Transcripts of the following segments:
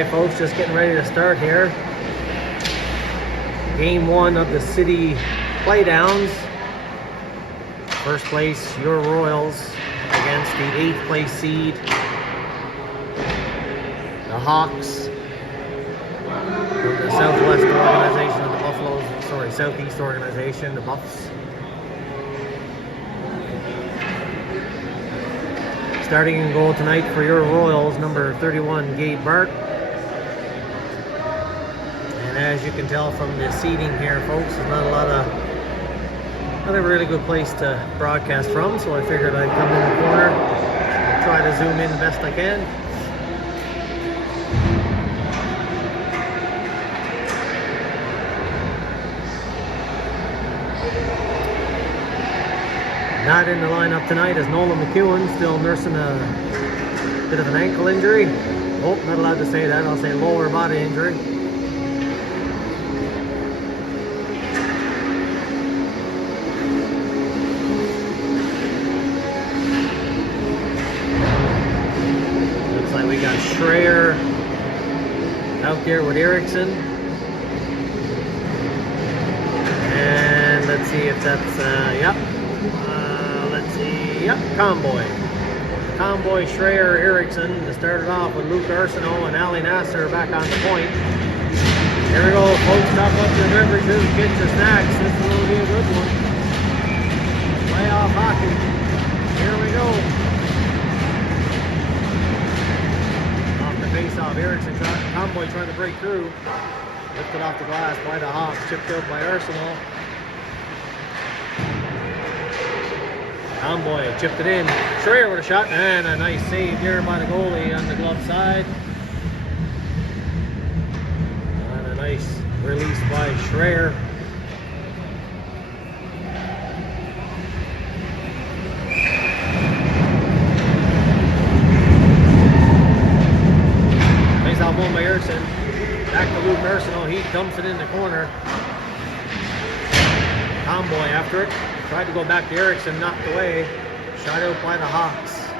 Alright folks, just getting ready to start here. Game 1 of the city playdowns. First place, your Royals against the 8th place seed, the Hawks. From the Southwest organization of the Buffaloes, sorry, Southeast organization, the Buffs. Starting in goal tonight for your Royals, number 31, Gabe Bart. And as you can tell from the seating here, folks, there's not a really good place to broadcast from, so I figured I'd come in the corner and try to zoom in the best I can. Not in the lineup tonight is Nolan McEwen, still nursing a bit of an ankle injury. Oh, not allowed to say that, I'll say lower body injury. Looks like we got Schreier out there with Erickson. And let's see if that's, yep. Yep, Comboy, Schreier, Erickson to start it off with Luke Arsenault and Ali Nasser back on the point. Here we go, folks. Top up your beverages, get your snacks. This is going to be a good one. Playoff hockey. Here we go. Off the face-off, Erickson shot. Comboy trying to break through. Lifted off the glass by the Hawks. Chipped out by Arsenault. Comboy chipped it in. Schreier with a shot and a nice save here by the goalie on the glove side. And a nice release by Schreier. Nice off one by Erickson. Back to Luke Arsenault. He dumps it in the corner. Comboy after it. Tried to go back to Erickson, knocked away. Shot out by the Hawks.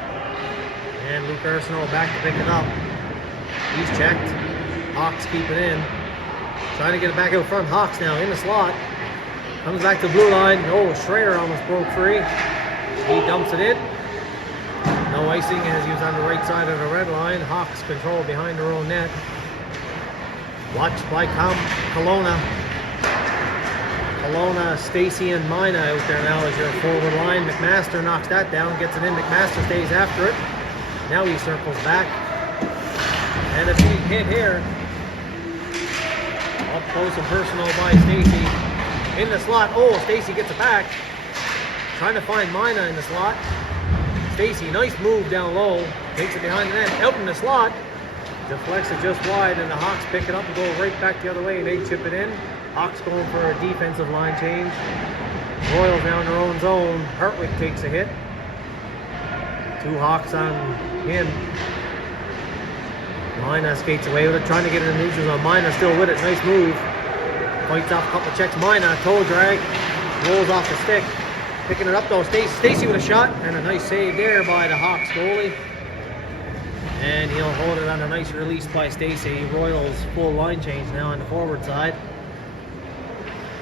And Luke Arsenault back to pick it up. He's checked. Hawks keep it in. Trying to get it back out front. Hawks now in the slot. Comes back to the blue line. Oh, Schreier almost broke free. He dumps it in. No icing as he was on the right side of the red line. Hawks control behind their own net. Watched by Kelowna. Kelowna, Stacy, and Mina out there now as your forward line. McMaster knocks that down, gets it in. McMaster stays after it. Now he circles back. And a big hit here. Up close and personal by Stacy. In the slot. Oh, Stacy gets it back. Trying to find Mina in the slot. Stacy, nice move down low. Takes it behind the net. Out in the slot. Deflects it just wide, and the Hawks pick it up and go right back the other way. They chip it in. Hawks going for a defensive line change. Royals now in their own zone. Hartwick takes a hit. Two Hawks on him. Mina skates away with it, trying to get it in the neutral zone. Mina still with it. Nice move. Fights off a couple of checks. Mina, toe drag. Rolls off the stick. Picking it up though. Stacy with a shot. And a nice save there by the Hawks goalie. And he'll hold it on a nice release by Stacy. Royals full line change now on the forward side.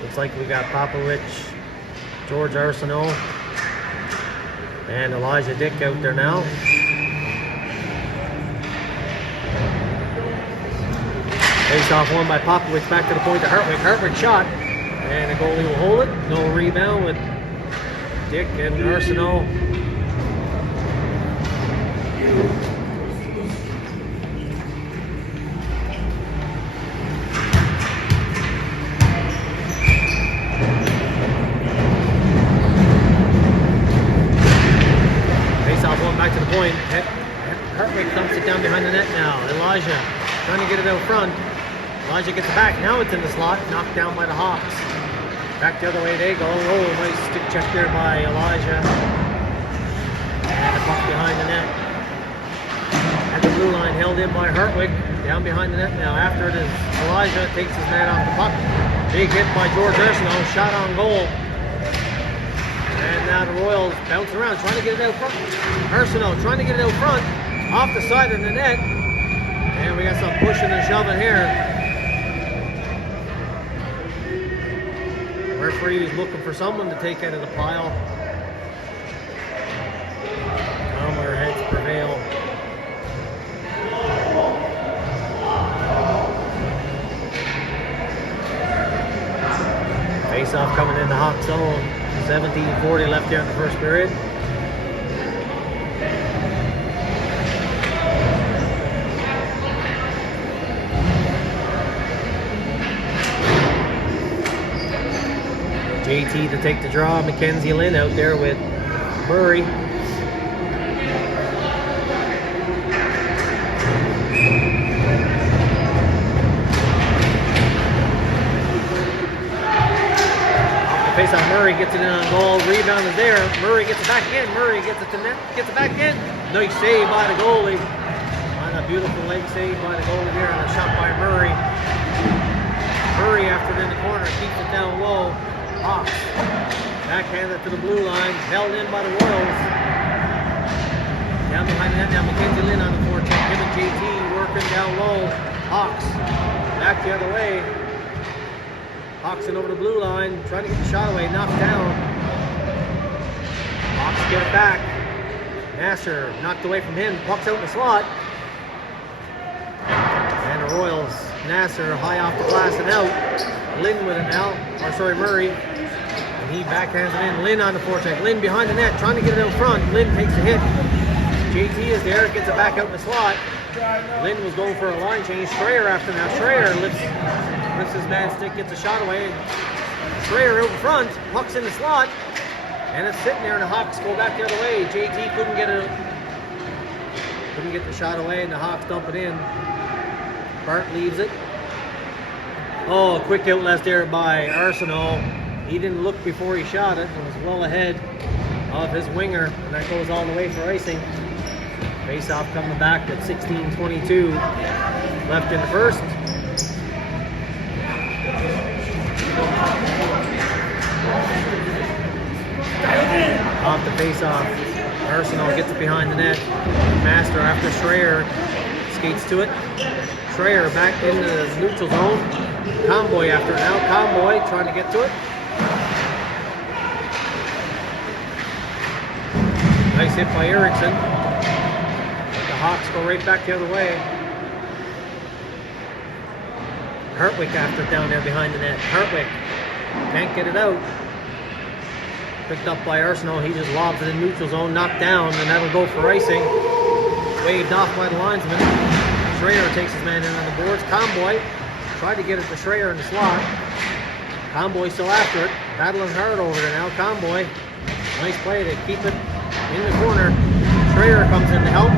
Looks like we got Popovich, George Arsenault, and Elijah Dick out there now. Face off one by Popovich, back to the point to Hartwick. Hartwick shot, and the goalie will hold it. No rebound with Dick and Arsenault. Back to the point. Hartwick dumps it down behind the net now. Elijah trying to get it out front. Elijah gets it back. Now it's in the slot. Knocked down by the Hawks. Back the other way they go. Oh, nice stick check there by Elijah. And a puck behind the net. At the blue line, held in by Hartwick. Down behind the net now. After it is Elijah. Takes his man off the puck. Big hit by George Arsenault. Shot on goal. And now the Royals bouncing around, trying to get it out front. Arsenault trying to get it out front, off the side of the net. And we got some pushing and shoving here. Referee is looking for someone to take out of the pile. Calmer heads prevail. Face-off coming in the Hawk zone. 17:40 left here in the first period. JT to take the draw. Mackenzie Lynn out there with Murray. Face on Murray, gets it in on goal. Rebound is there. Murray gets it back in. Murray gets it to net. Gets it back in. Nice save by the goalie. On a beautiful leg save by the goalie there, and a shot by Murray. Murray, after it in the corner, keeps it down low. Hawks backhanded to the blue line. Held in by the Royals. Down behind the net now. Mackenzie Lynn on the forecheck. Him and JT working down low. Hawks back the other way. Hawks in over the blue line, trying to get the shot away, knocked down. Hawks get it back. Nasser knocked away from him, puck's out in the slot. And the Royals, Nasser high off the glass and out. Lynn with it now, Murray. And he backhands it in. Lynn on the forecheck. Lynn behind the net, trying to get it out front. Lynn takes the hit. JT is there, gets it back out in the slot. Lynn was going for a line change. Schreier after now. Schreier lifts his man stick, gets a shot away. Schreier out in front, puck's in the slot, and it's sitting there, and the Hawks go back the other way. JT couldn't get the shot away, and the Hawks dump it in. Bart leaves it. Oh, a quick outlet there by Arsenault. He didn't look before he shot it. It was well ahead of his winger, and that goes all the way for icing. Face-off coming back with 16:22 left in the first. Off the face-off, Arsenault gets it behind the net. Master after Schreier skates to it. Schreier back into the neutral zone. Comboy after it now. Comboy trying to get to it. Nice hit by Eriksson. The Hawks go right back the other way. Hartwick after it down there behind the net. Hartwick can't get it out. Picked up by Arsenault. He just lobs it in neutral zone, knocked down, and that'll go for icing. Waved off by the linesman. Schreier takes his man in on the boards. Comboy tried to get it to Schreier in the slot. Comboy still after it. Battling hard over there now. Comboy. Nice play to keep it in the corner. Schreier comes in to help.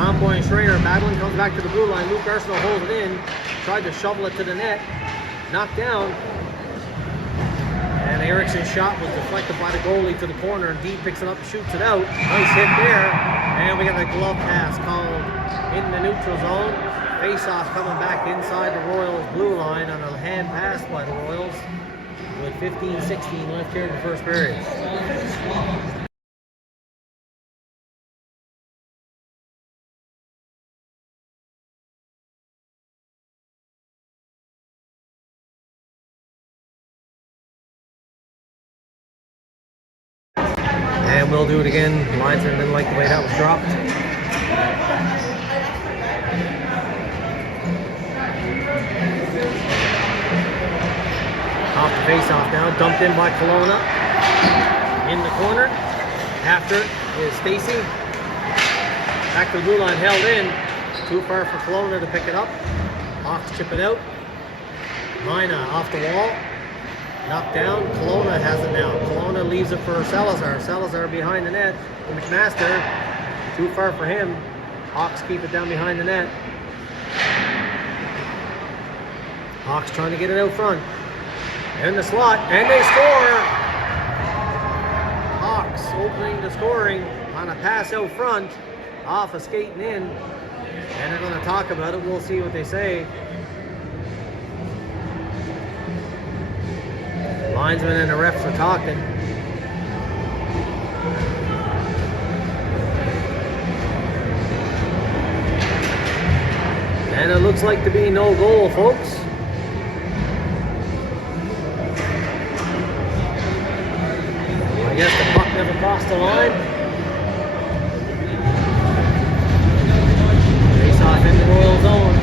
Comboy and Schreier battling, comes back to the blue line. Luke Arsenault holds it in. Tried to shovel it to the net. Knocked down. And Eriksson's shot was deflected by the goalie to the corner, and D picks it up and shoots it out. Nice hit there. And we got a glove pass called in the neutral zone. Face-off coming back inside the Royals blue line on a hand pass by the Royals with 15-16 left here in the first period. And we'll do it again. Linesman didn't like the way that was dropped. Off the face-off now, dumped in by Kelowna. In the corner. After it is Stacy. Back to the blue line, held in. Too far for Kelowna to pick it up. Hawks chip it out. Mina off the wall. Knocked down. Kelowna has it now. Kelowna leaves it for Salazar. Salazar behind the net. McMaster. Too far for him. Hawks keep it down behind the net. Hawks trying to get it out front. In the slot. And they score! Hawks opening the scoring on a pass out front. Off a skating in. And they're going to talk about it. We'll see what they say. Linesman and the refs are talking. looks like to be no goal, folks. I guess the puck never crossed the line. Face off in the Royal zone.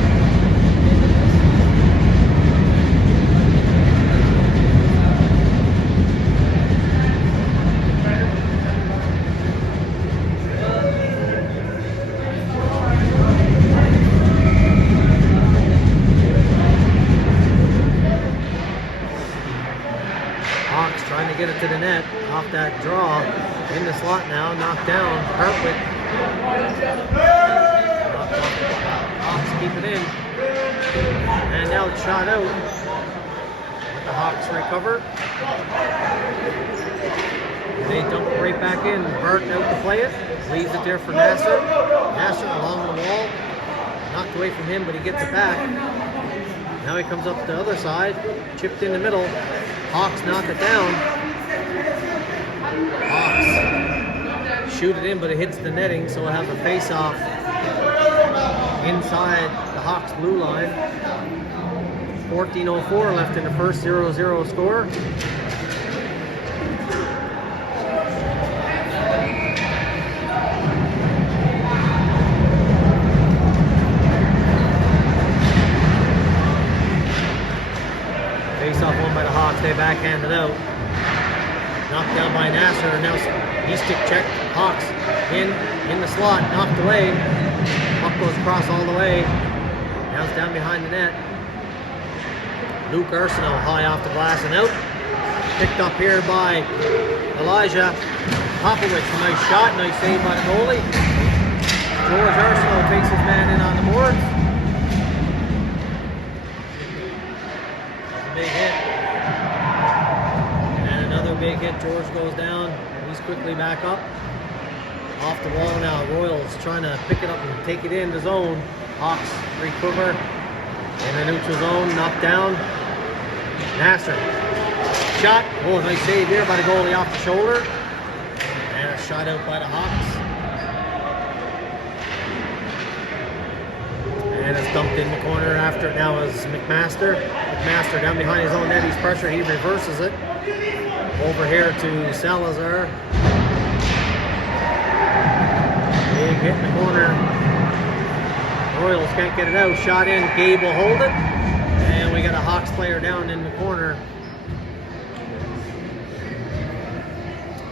Trying to get it to the net off that draw. In the slot now, knocked down. Hartwick. Hawks keep it in. And now it's shot out. Let the Hawks recover. They dump it right back in. Burton out to play it. Leaves it there for Nasser. Nasser along the wall. Knocked away from him, but he gets it back. Now he comes up the other side. Chipped in the middle. Hawks knock it down. Hawks shoot it in, but it hits the netting, so we'll have a face-off inside the Hawks blue line. 14:04 left in the first, 0-0 score. Face-off won by the Hawks. They backhand it out. Knocked down by Nasser. Now he stick check. Hawks in the slot. Knocked away. Puck goes across all the way. Now it's down behind the net. Luke Arsenault high off the glass and out. Picked up here by Elijah Popovich. Nice shot. Nice save by the goalie. George Arsenault takes his man in on the boards. Big hit. And another big hit. George goes down. He's quickly back up. Off the wall now. Royals trying to pick it up and take it in the zone. Hawks recover. In the neutral zone. Knocked down. Nasser. Shot. Oh, nice save here by the goalie off the shoulder. And a shot out by the Hawks. And it's dumped in the corner after. Now is McMaster. McMaster down behind his own net. He's pressure. He reverses it. Over here to Salazar. Big hit in the corner. Royals can't get it out. Shot in. Gabe will hold it. And we got a Hawks player down in the corner.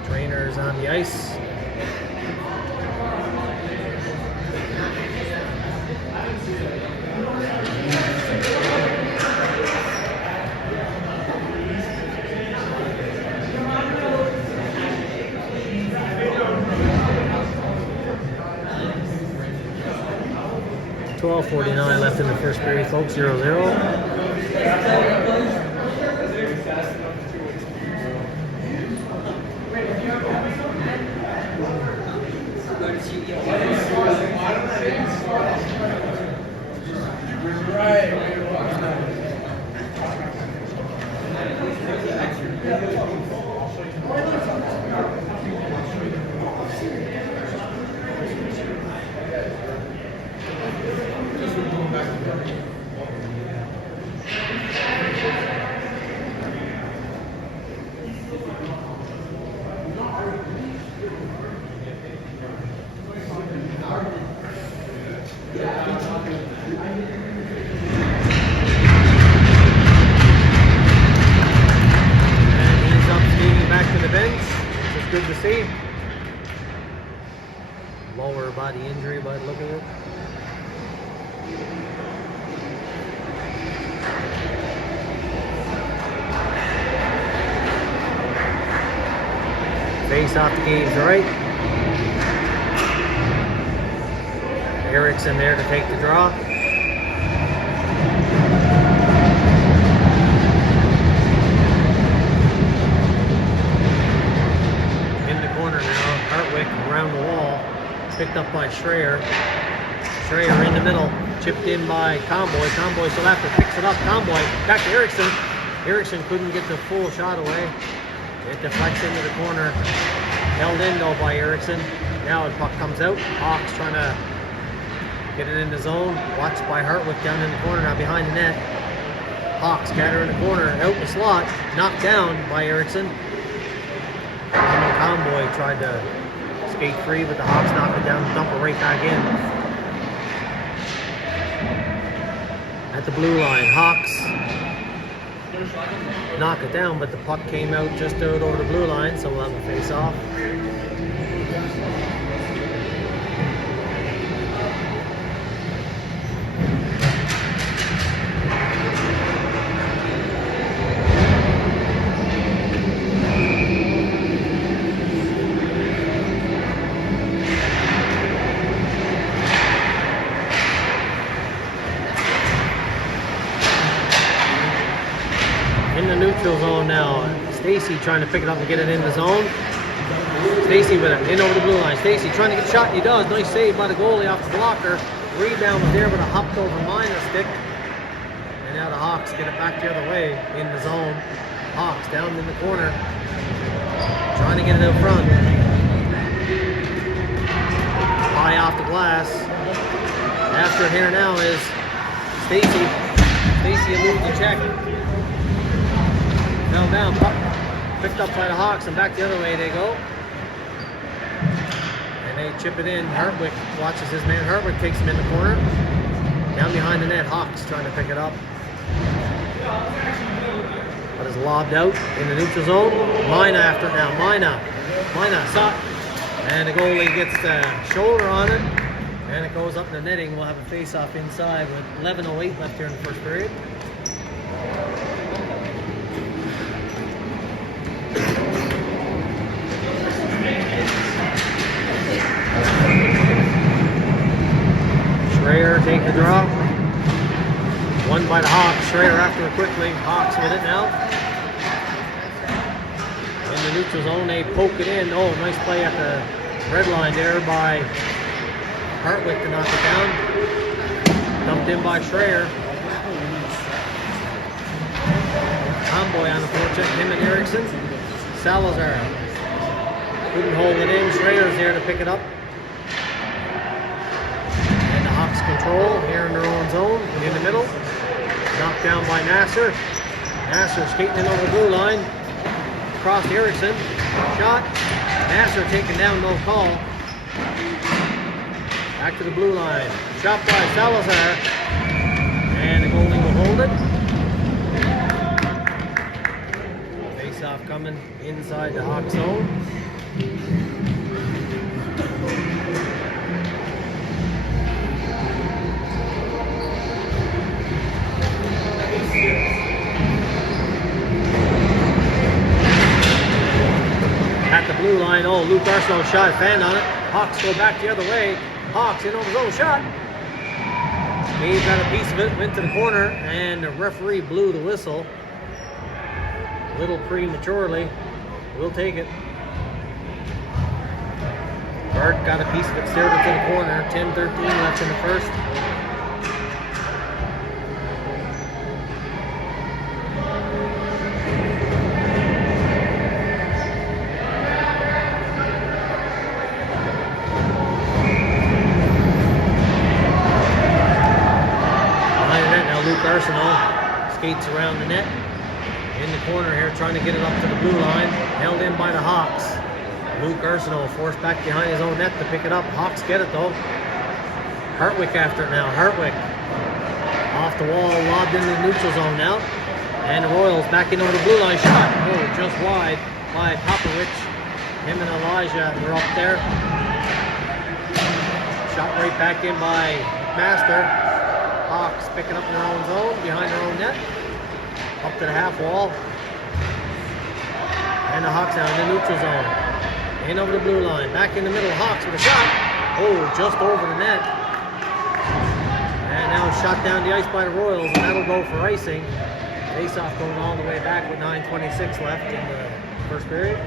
Trainers on the ice. .49 left in the first period, folks. 0-0. Good to see. Lower body injury by the look of it. Face off the game's right. Erickson there to take the draw. Around the wall, picked up by Schreier. Schreier in the middle, chipped in by Comboy. Comboy still after, picks it up. Comboy back to Erickson. Erickson couldn't get the full shot away. It deflects into the corner. Held in though by Erickson. Now the puck comes out. Hawks trying to Get it in the zone. Watched by Hartwick down in the corner, now behind the net. Hawks got her in the corner, out in the slot. Knocked down by Erickson. Convoy tried to skate free, but the Hawks knocked it down and dump it right back in. At the blue line, Hawks knock it down, but the puck came out just out over the blue line, so we'll have a face-off. In the neutral zone now. Stacy trying to pick it up and get it in the zone. Stacy with it, in over the blue line. Stacy trying to get shot, and he does. Nice save by the goalie off the blocker. Rebound was there, but it hopped over Mina's stick. And now the Hawks get it back the other way in the zone. Hawks down in the corner. Trying to get it out front. High off the glass. After here now is Stacy. Stacy moved the check. Fell down, picked up by the Hawks, and back the other way they go. And they chip it in. Hartwick watches his man. Hartwick takes him in the corner. Down behind the net, Hawks trying to pick it up. But it's lobbed out in the neutral zone. Mina after it now. Mina saw it. And the goalie gets the shoulder on it. And it goes up in the netting. We'll have a face-off inside with 11:08 left here in the first period. Schreier take the draw. Won by the Hawks. Schreier after it quickly. Hawks with it now. In the neutral zone, they poke it in. Oh, nice play at the red line there by Hartwick to knock it down. Dumped in by Schreier. Convoy on the forecheck. Him and Erickson. Salazar couldn't hold it in. Schreier's there to pick it up. Control here in their own zone, in the middle. Knocked down by Nasser. Nasser skating in over the blue line. Across Erickson. Shot. Nasser taken down, no call. Back to the blue line. Shot by Salazar. And the goalie will hold it. Face-off coming inside the Hawk zone. At the blue line, oh, Luke Arsenault shot, fan on it. Hawks go back the other way. Hawks in over his own shot. Dave got a piece of it, went to the corner, and the referee blew the whistle. A little prematurely. We'll take it. Bart got a piece of it, steered it to the corner. 10-13 left in the first. Arsenault skates around the net in the corner here, trying to get it up to the blue line. Held in by the Hawks. Luke Arsenault forced back behind his own net to pick it up. Hawks get it though. Hartwick after it now. Hartwick off the wall, lobbed into the neutral zone now. And the Royals back in over the blue line. Shot. Oh, just wide by Popovich. Him and Elijah were up there. Shot right back in by McMaster. Hawks picking up in their own zone, behind their own net. Up to the half wall. And the Hawks now in the neutral zone. In over the blue line. Back in the middle. Hawks with a shot. Oh, just over the net. And now shot down the ice by the Royals, and that'll go for icing. Face-off going all the way back with 9:26 left in the first period.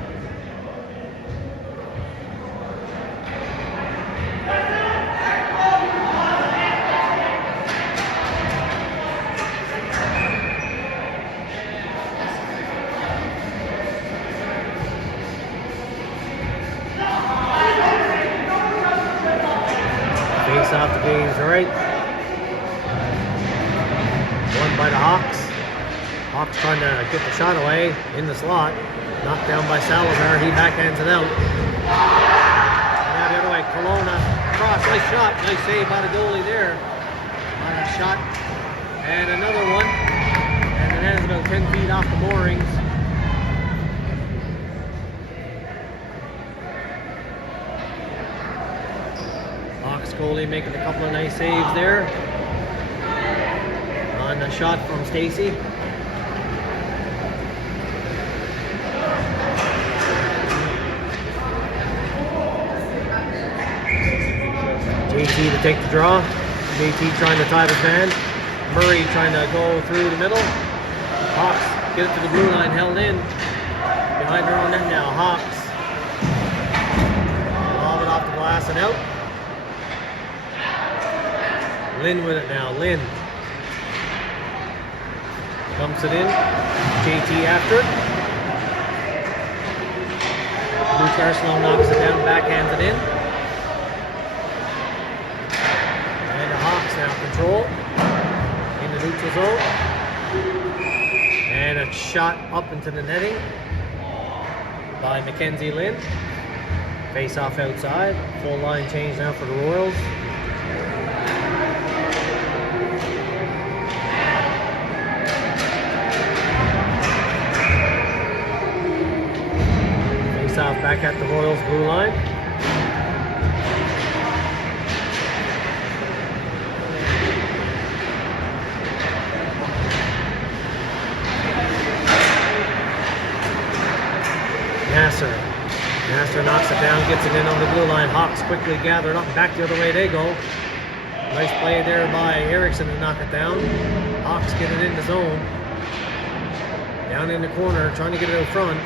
off to Dave's right. One by the Hawks. Hawks trying to get the shot away in the slot. Knocked down by Salazar. He backhands it out. Now the other way. Kelowna cross. Nice shot. Nice save by the goalie there. On a shot. And another one. And the net is about 10 feet off the moorings. Hawks goalie making a couple of nice saves there. On a shot from Stacy. JT to take the draw. JT trying to tie the man. Murray trying to go through the middle. Hawks get it to the blue line, held in. Behind their own net now. Hawks. Lob it off the glass and out. Lynn with it now. Lynn. Dumps it in. JT after it. Luke Arsenault knocks it down, backhands it in. And the Hawks now control. In the neutral zone. And a shot up into the netting by Mackenzie Lynn. Face off outside. Full line change now for the Royals. Face off back at the Royals blue line. Nasser knocks it down, gets it in on the blue line. Hawks quickly gather it up, back the other way they go. Nice play there by Erickson to knock it down. Hawks get it in the zone. Down in the corner, trying to get it out front.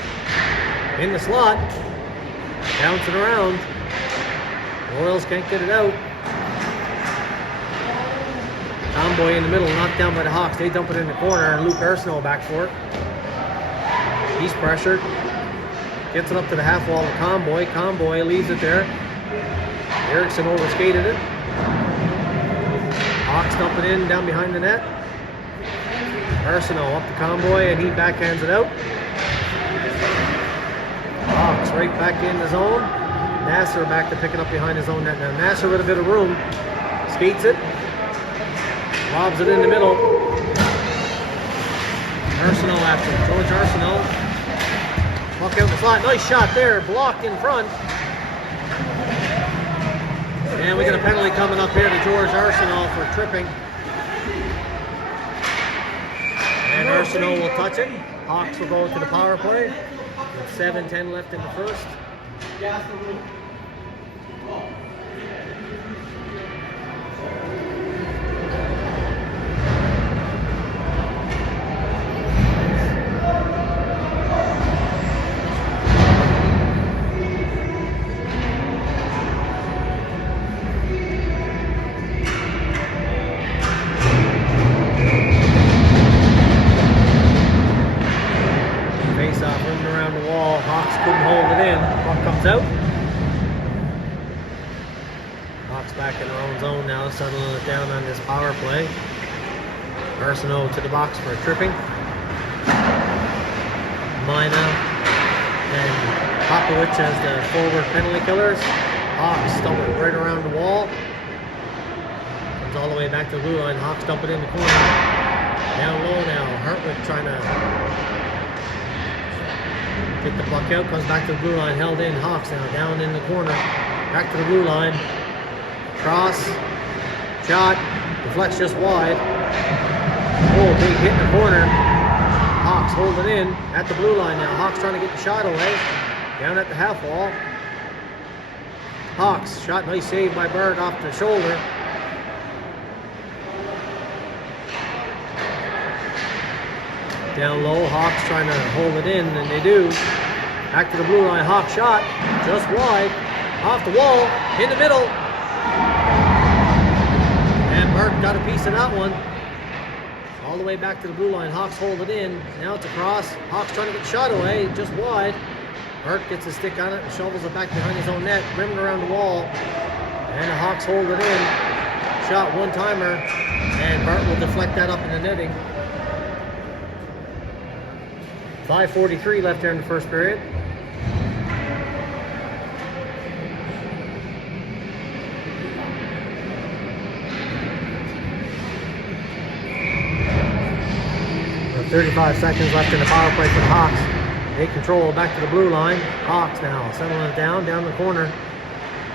In the slot. Bounce it around. Royals can't get it out. Tomboy in the middle, knocked down by the Hawks. They dump it in the corner, and Luke Arsenault back for it. He's pressured. Gets it up to the half wall of Conboy. Conboy leaves it there. Erickson overskated it. Hawks dump it in down behind the net. Arsenault up to Conboy, and he backhands it out. Hawks right back in the zone. Nasser back to pick it up behind his own net now. Nasser with a bit of room. Skates it. Lobs it in the middle. Arsenault after it. George Arsenault. Puck out the slot. Nice shot there. Blocked in front. And we got a penalty coming up here to George Arsenault for tripping. And Arsenault will touch it. Hawks will go to the power play. With 7:10 left in the first. Out. Hawks back in their own zone now, settling it down on this power play. Arsenault to the box for tripping. Mina and Popovich as the forward penalty killers. Hawks dump it right around the wall. Comes all the way back to the blue line. Hawks dump it in the corner. Down low now. Hartwick trying to get the puck out, comes back to the blue line, held in. Hawks now down in the corner. Back to the blue line. Cross. Shot. Deflects just wide. Oh, big hit in the corner. Hawks hold it in at the blue line now. Hawks trying to get the shot away. Down at the half wall. Hawks. Shot, nice save by Bird off the shoulder. Down low, Hawks trying to hold it in, and they do. Back to the blue line, Hawks shot, just wide, off the wall, in the middle. And Burke got a piece of that one. All the way back to the blue line, Hawks hold it in. Now it's a cross, Hawks trying to get the shot away, just wide. Burke gets a stick on it and shovels it back behind his own net, rimmed around the wall. And the Hawks hold it in. shot, one-timer, and Bart will deflect that up in the netting. 5:43 left here in the first period. With 35 seconds left in the power play for the Hawks. They control back to the blue line. Hawks now settling it down the corner.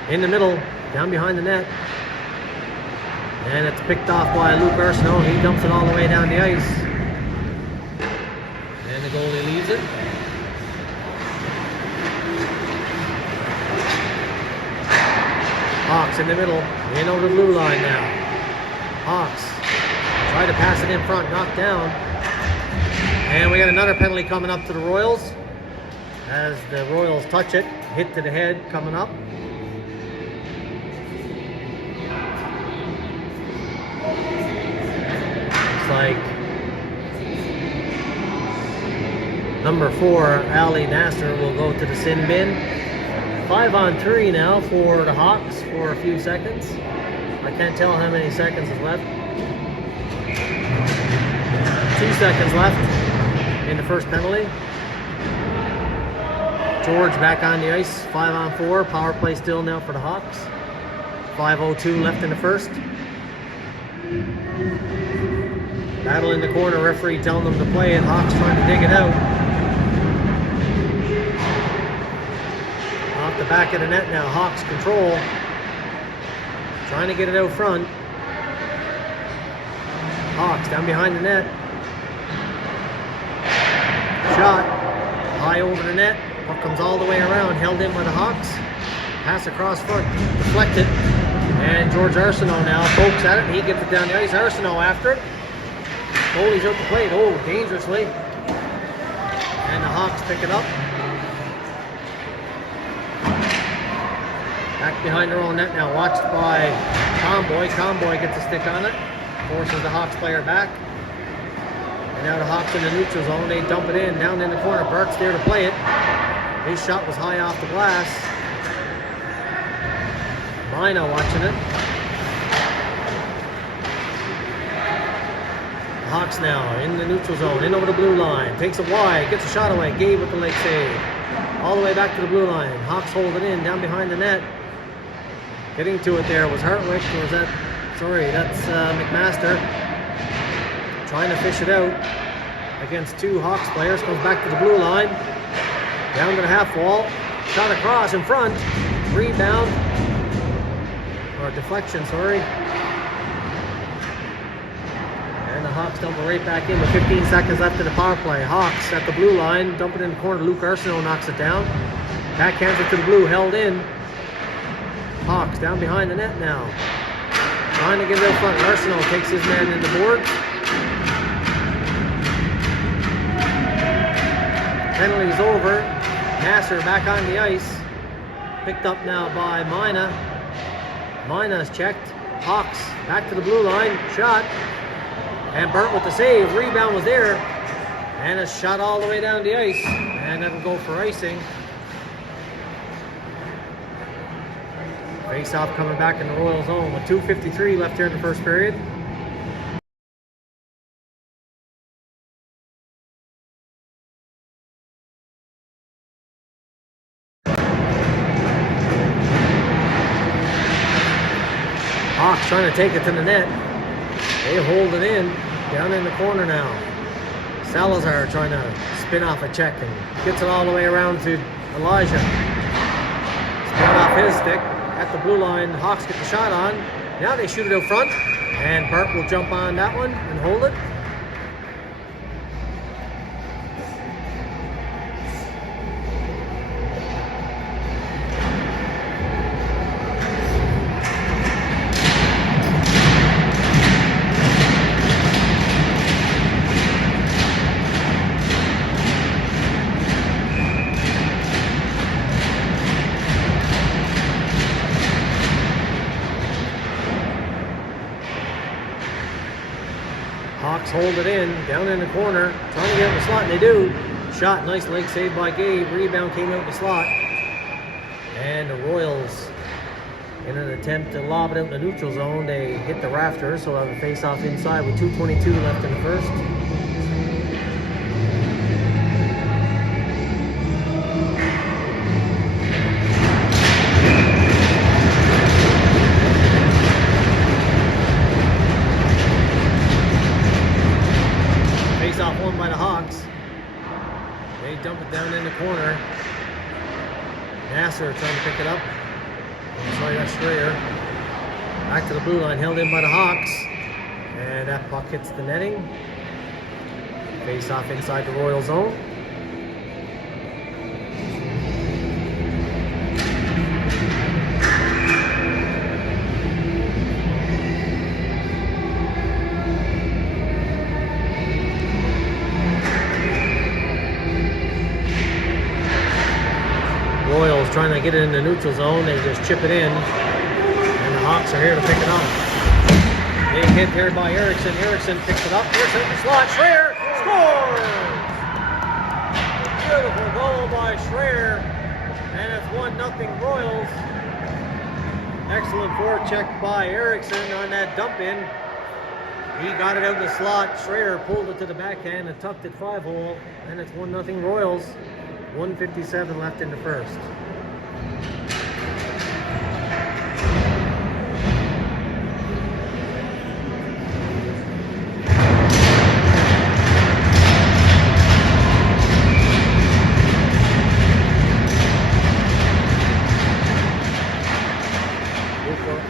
In the middle, down behind the net. And it's picked off by Luke Arsenault. He dumps it all the way down the ice. And the goalie leaves it. Hawks in the middle, in over the blue line now. Hawks try to pass it in front, knocked down. And we got another penalty coming up to the Royals. As the Royals touch it, hit to the head coming up. Looks like number 4, Ali Nasser, will go to the sin bin. 5-on-3 now for the Hawks for a few seconds. I can't tell how many seconds is left. 2 seconds left in the first penalty. George back on the ice, 5-on-4. Power play still now for the Hawks. 5:02 left in the first. Battle in the corner, referee telling them to play it. Hawks trying to dig it out. Off the back of the net now, Hawks control. Trying to get it out front. Hawks down behind the net. Shot, high over the net. Puck comes all the way around, held in by the Hawks. Pass across front, deflected. And George Arsenault now pokes at it. He gets it down the ice. Arsenault after it. Goalie's out the plate. Oh, dangerously. And the Hawks pick it up. Back behind their own net now, watched by Comboy. Comboy gets a stick on it. Forces the Hawks player back. And now the Hawks in the neutral zone. They dump it in, down in the corner. Bart's there to play it. His shot was high off the glass. Mina watching it. The Hawks now in the neutral zone, in over the blue line. Takes it wide, gets a shot away. Gabe with the leg save. All the way back to the blue line. Hawks hold it in, down behind the net. Getting to it there was Hartwick, or was that, sorry, that's McMaster. Trying to fish it out against 2 Hawks players. Comes back to the blue line. Down to the half wall. Shot across in front. Rebound. Or deflection, sorry. And the Hawks dump it right back in with 15 seconds left in the power play. Hawks at the blue line. Dump it in the corner. Luke Arsenault knocks it down. Backhands it to the blue. Held in. Hawks down behind the net now. Trying to get it out front. Arsenault takes his man in the board. Penalty's over. Nasser back on the ice. Picked up now by Mina. Mina's checked. Hawks back to the blue line. Shot. And Burt with the save. Rebound was there. And a shot all the way down the ice. And that'll go for icing. Face-off coming back in the Royal zone with 2:53 left here in the first period. Hawks trying to take it to the net. They hold it in, down in the corner now. Salazar trying to spin off a check and gets it all the way around to Elijah. Spin off his stick at the blue line. Hawks get the shot on. Now they shoot it out front, and Bart will jump on that one and hold it. Hawks hold it in, down in the corner, trying to get in the slot, and they do. Shot, nice leg save by Gabe. Rebound came out the slot. And the Royals In an attempt to lob it out in the neutral zone, they hit the rafters, so they'll have a face-off inside with 2:22 left in the first. Face-off won by the Hawks. They dump it down in the corner. Nasser trying to pick it up. Sorry, that's Schreier. Back to the blue line, held in by the Hawks. And that puck hits the netting. Face off inside the Royal zone. Royals trying to get it in the neutral zone. They just chip it in. And the Hawks are here to pick it up. Big hit there by Eriksson. Eriksson picks it up. Eriksson in the slot. Schreier scores! Beautiful goal by Schreier. And it's 1-0 Royals. Excellent forecheck by Eriksson on that dump in. He got it out the slot. Schreier pulled it to the backhand and tucked it 5-hole. And it's 1-0 Royals. 1:57 left in the first.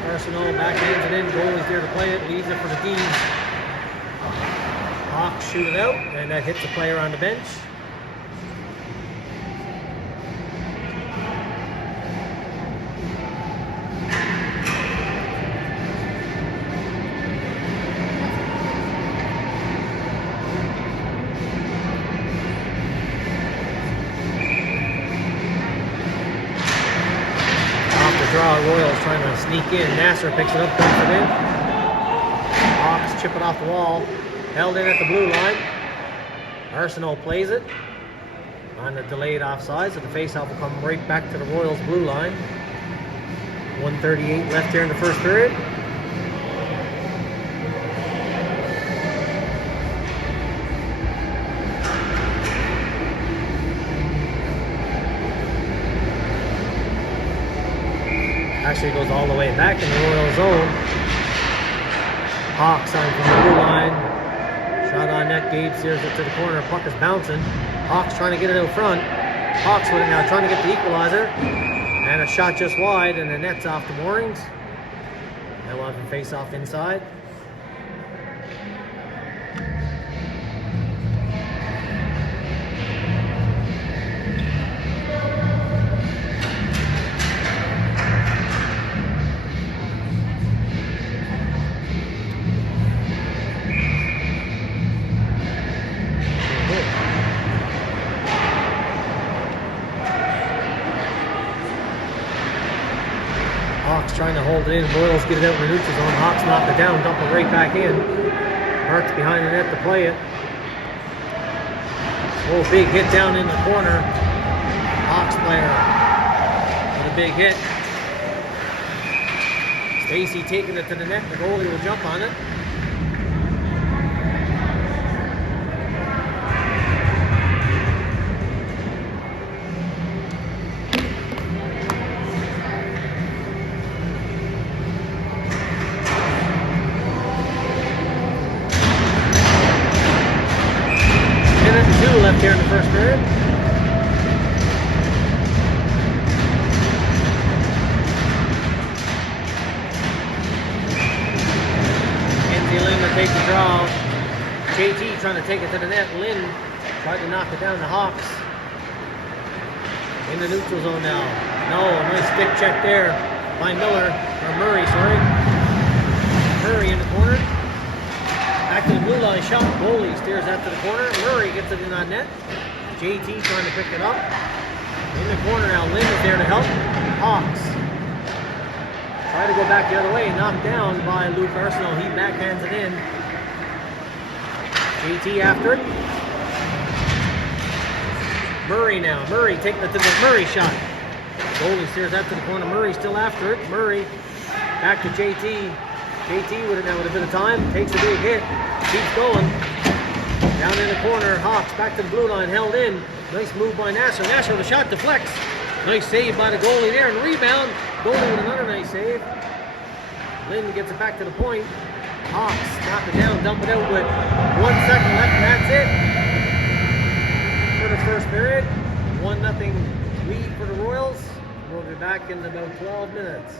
Arsenal backhands it in. Goalie's there to play it. Leaves it for the D. Hawks shoot it out, and that hits the player on the bench. Royals trying to sneak in. Nasser picks it up, dumps it in. Hawks chip it off the wall. Held in at the blue line. Arsenal plays it on the delayed offside, so the faceoff will come right back to the Royals blue line. 1:38 left here in the first period. Actually goes all the way back in the Royal zone. Hawks on from the blue line. Shot on net. Gabe steers it to the corner. Puck is bouncing. Hawks trying to get it out front. Hawks with it now, trying to get the equalizer. And a shot just wide, and the net's off the moorings. Now we'll have him face off inside. Hawks trying to hold it in. Royals get it out in the neutral zone. Hawks knock it down, dump it right back in. Hart's behind the net to play it. Oh, big hit down in the corner. Hawks player with a big hit. Stacy taking it to the net. The goalie will jump on it. Left here in the first period. Kenzie Lynn to take the draw. JT trying to take it to the net. Lynn tried to knock it down. The Hawks in the neutral zone now. No, a nice stick check there by Miller, or Murray, sorry. Murray in the corner. Back to the blue line shot. Goalie steers that to the corner. Murray gets it in on net. JT trying to pick it up. In the corner now. Lynn is there to help. Hawks try to go back the other way. Knocked down by Luke Arsenal. He backhands it in. JT after it. Murray now. Murray taking it to the Murray shot. Goalie steers out to the corner. Murray still after it. Murray back to JT. JT would have been a time. Takes a big hit. Keeps going. Down in the corner. Hawks back to the blue line. Held in. Nice move by Nasser. Nasser with a shot deflects. Nice save by the goalie there. And rebound. Goalie with another nice save. Lynn gets it back to the point. Hawks knock it down. Dump it out with 1 second left. And that's it for the first period. 1-0 lead for the Royals. We'll be back in about 12 minutes.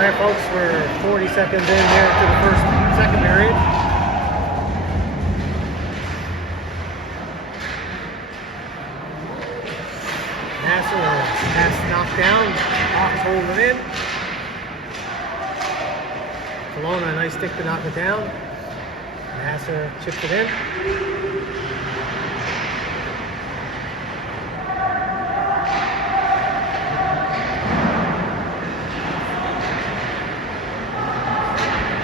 Alright folks, we're 40 seconds in here to the second period. Nasser pass knocked down, Hawks hold it in. Kelowna, nice stick to knock it down. Nasser chipped it in.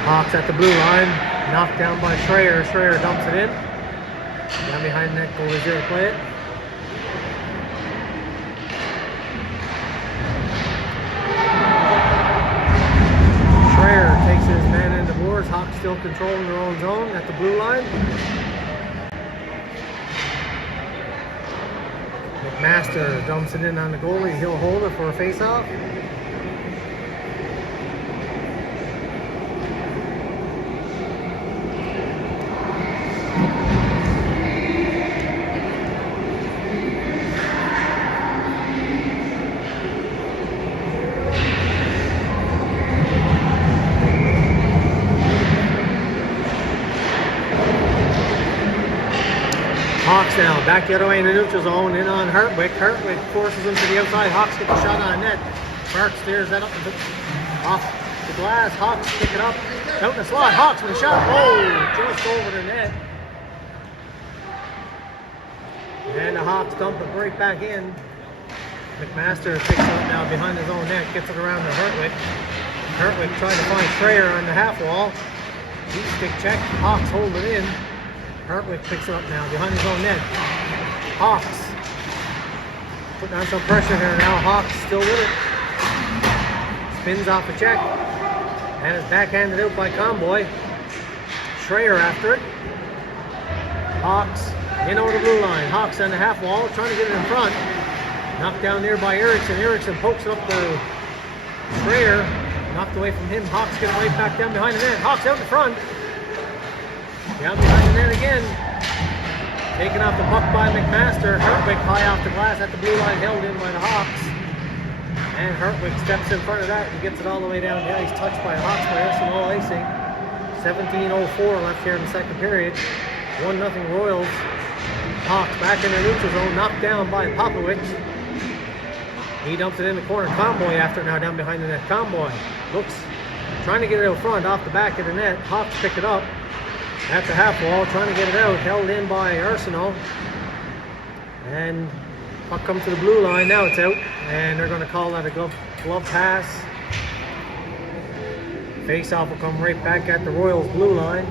Hawks at the blue line, knocked down by Schreier. Schreier dumps it in. Down behind the net, goalie's there to play it. Schreier takes his man into boards. Hawks still controlling their own zone at the blue line. McMaster dumps it in on the goalie. He'll hold it for a face-off. Hawks now, back the other way in the neutral zone, in on Hartwick. Hartwick forces him to the outside. Hawks get the shot on net. Burke steers that up off the glass. Hawks pick it up. Out in the slot. Hawks with a shot. Oh, just over the net. And the Hawks dump it right back in. McMaster picks it up now behind his own net. Gets it around to Hartwick. Hartwick trying to find Schreier on the half wall. Deep stick check. Hawks hold it in. Hartwick picks it up now behind his own net. Hawks putting on some pressure here now. Hawks still with it. Spins off a check. And is backhanded out by Comboy. Schreier after it. Hawks in over the blue line. Hawks on the half wall trying to get it in front. Knocked down there by Eriksson. Eriksson pokes it up to Schreier. Knocked away from him. Hawks get it right back down behind the net. Hawks out in front. Down behind the net again. Taken off the puck by McMaster. Hartwick high off the glass at the blue line, held in by the Hawks. And Hartwick steps in front of that and gets it all the way down the ice. Touched by Hawks by SNL icing. 17:04 left here in the second period. 1-0 Royals. Hawks back in the neutral zone, knocked down by Popovich. He dumps it in the corner. Comboy after it now down behind the net. Comboy looks, trying to get it out front off the back of the net. Hawks pick it up at the half wall, trying to get it out, held in by Arsenault. And puck comes to the blue line, now it's out, and they're going to call that a glove pass. Face-off will come right back at the Royals blue line.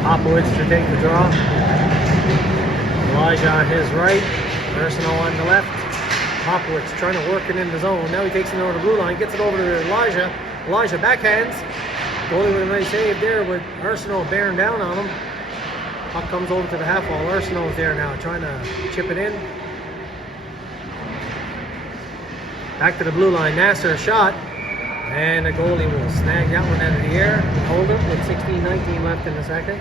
Popovich to take the draw. Elijah on his right, Arsenault on the left. Popovich trying to work it in the zone. Now he takes it over the blue line, gets it over to Elijah. Elijah backhands. Goalie with a nice save there with Arsenault bearing down on him. Puck comes over to the half wall. Arsenault is there now, trying to chip it in. Back to the blue line. Nasser shot. And the goalie will snag that one out of the air. Hold it with 16:19 left in the second.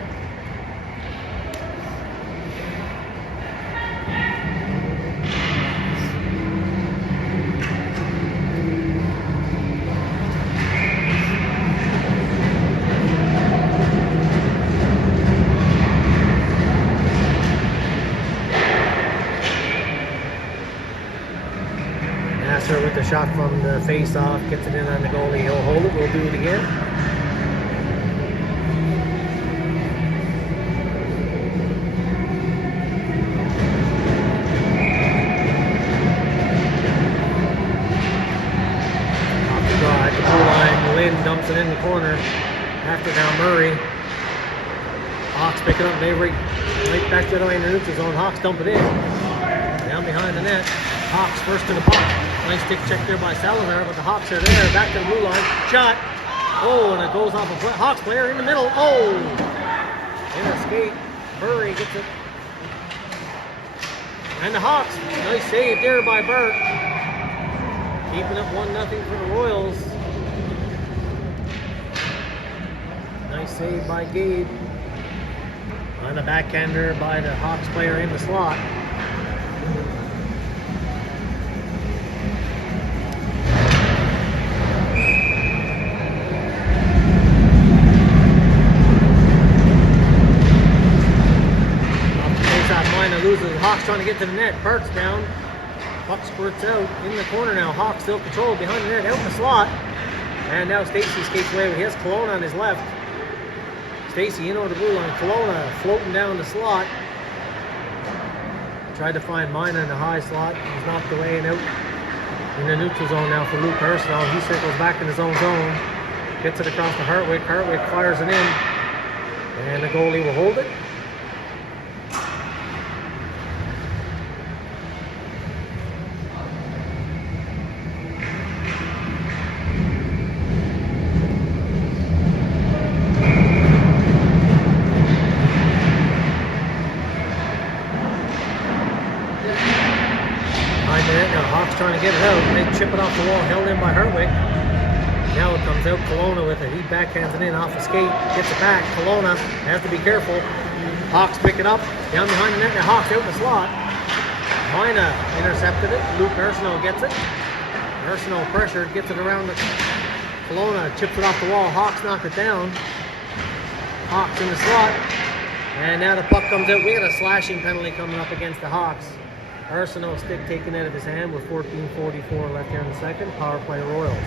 With the shot from the face-off, gets it in on the goalie. He'll hold it. We'll do it again. Off the draw at the blue line. Lynn dumps it in the corner. After now Murray. Hawks pick it up. They right back to the way in the neutral zone. Hawks dump it in. Down behind the net. Hawks first to the puck. Nice stick check there by Salazar, but the Hawks are there. Back to the blue line. Shot. Oh, and it goes off a Hawks player in the middle. Oh! In a skate. Murray gets it. And the Hawks. Nice save there by Burke. Keeping up 1-0 for the Royals. Nice save by Gabe. On the backhander by the Hawks player in the slot. Loses. Hawks trying to get to the net. Burt's down. Puck squirts out in the corner now. Hawks still controlled behind the net, out in the slot. And now Stacey skates away. He has Kelowna on his left. Stacey in over the blue line. Kelowna floating down the slot. Tried to find Mina in the high slot. He's knocked away and out in the neutral zone now for Luke Ursula. He circles back in his own zone. Gets it across to Hartwick. Hartwick fires it in. And the goalie will hold it. Trying to get it out. They chip it off the wall, held in by Hartwick. Now it comes out. Kelowna with it. He backhands it in off the skate, gets it back. Kelowna has to be careful. Hawks pick it up down behind the net. Now Hawks out in the slot. Mina intercepted it. Luke Ursino gets it. Ursino pressured, gets it around the Kelowna, chips it off the wall. Hawks knock it down. Hawks in the slot. And now the puck comes out. We got a slashing penalty coming up against the Hawks. Ursino stick taken out of his hand with 14:44 left here in the second. Power play Royals.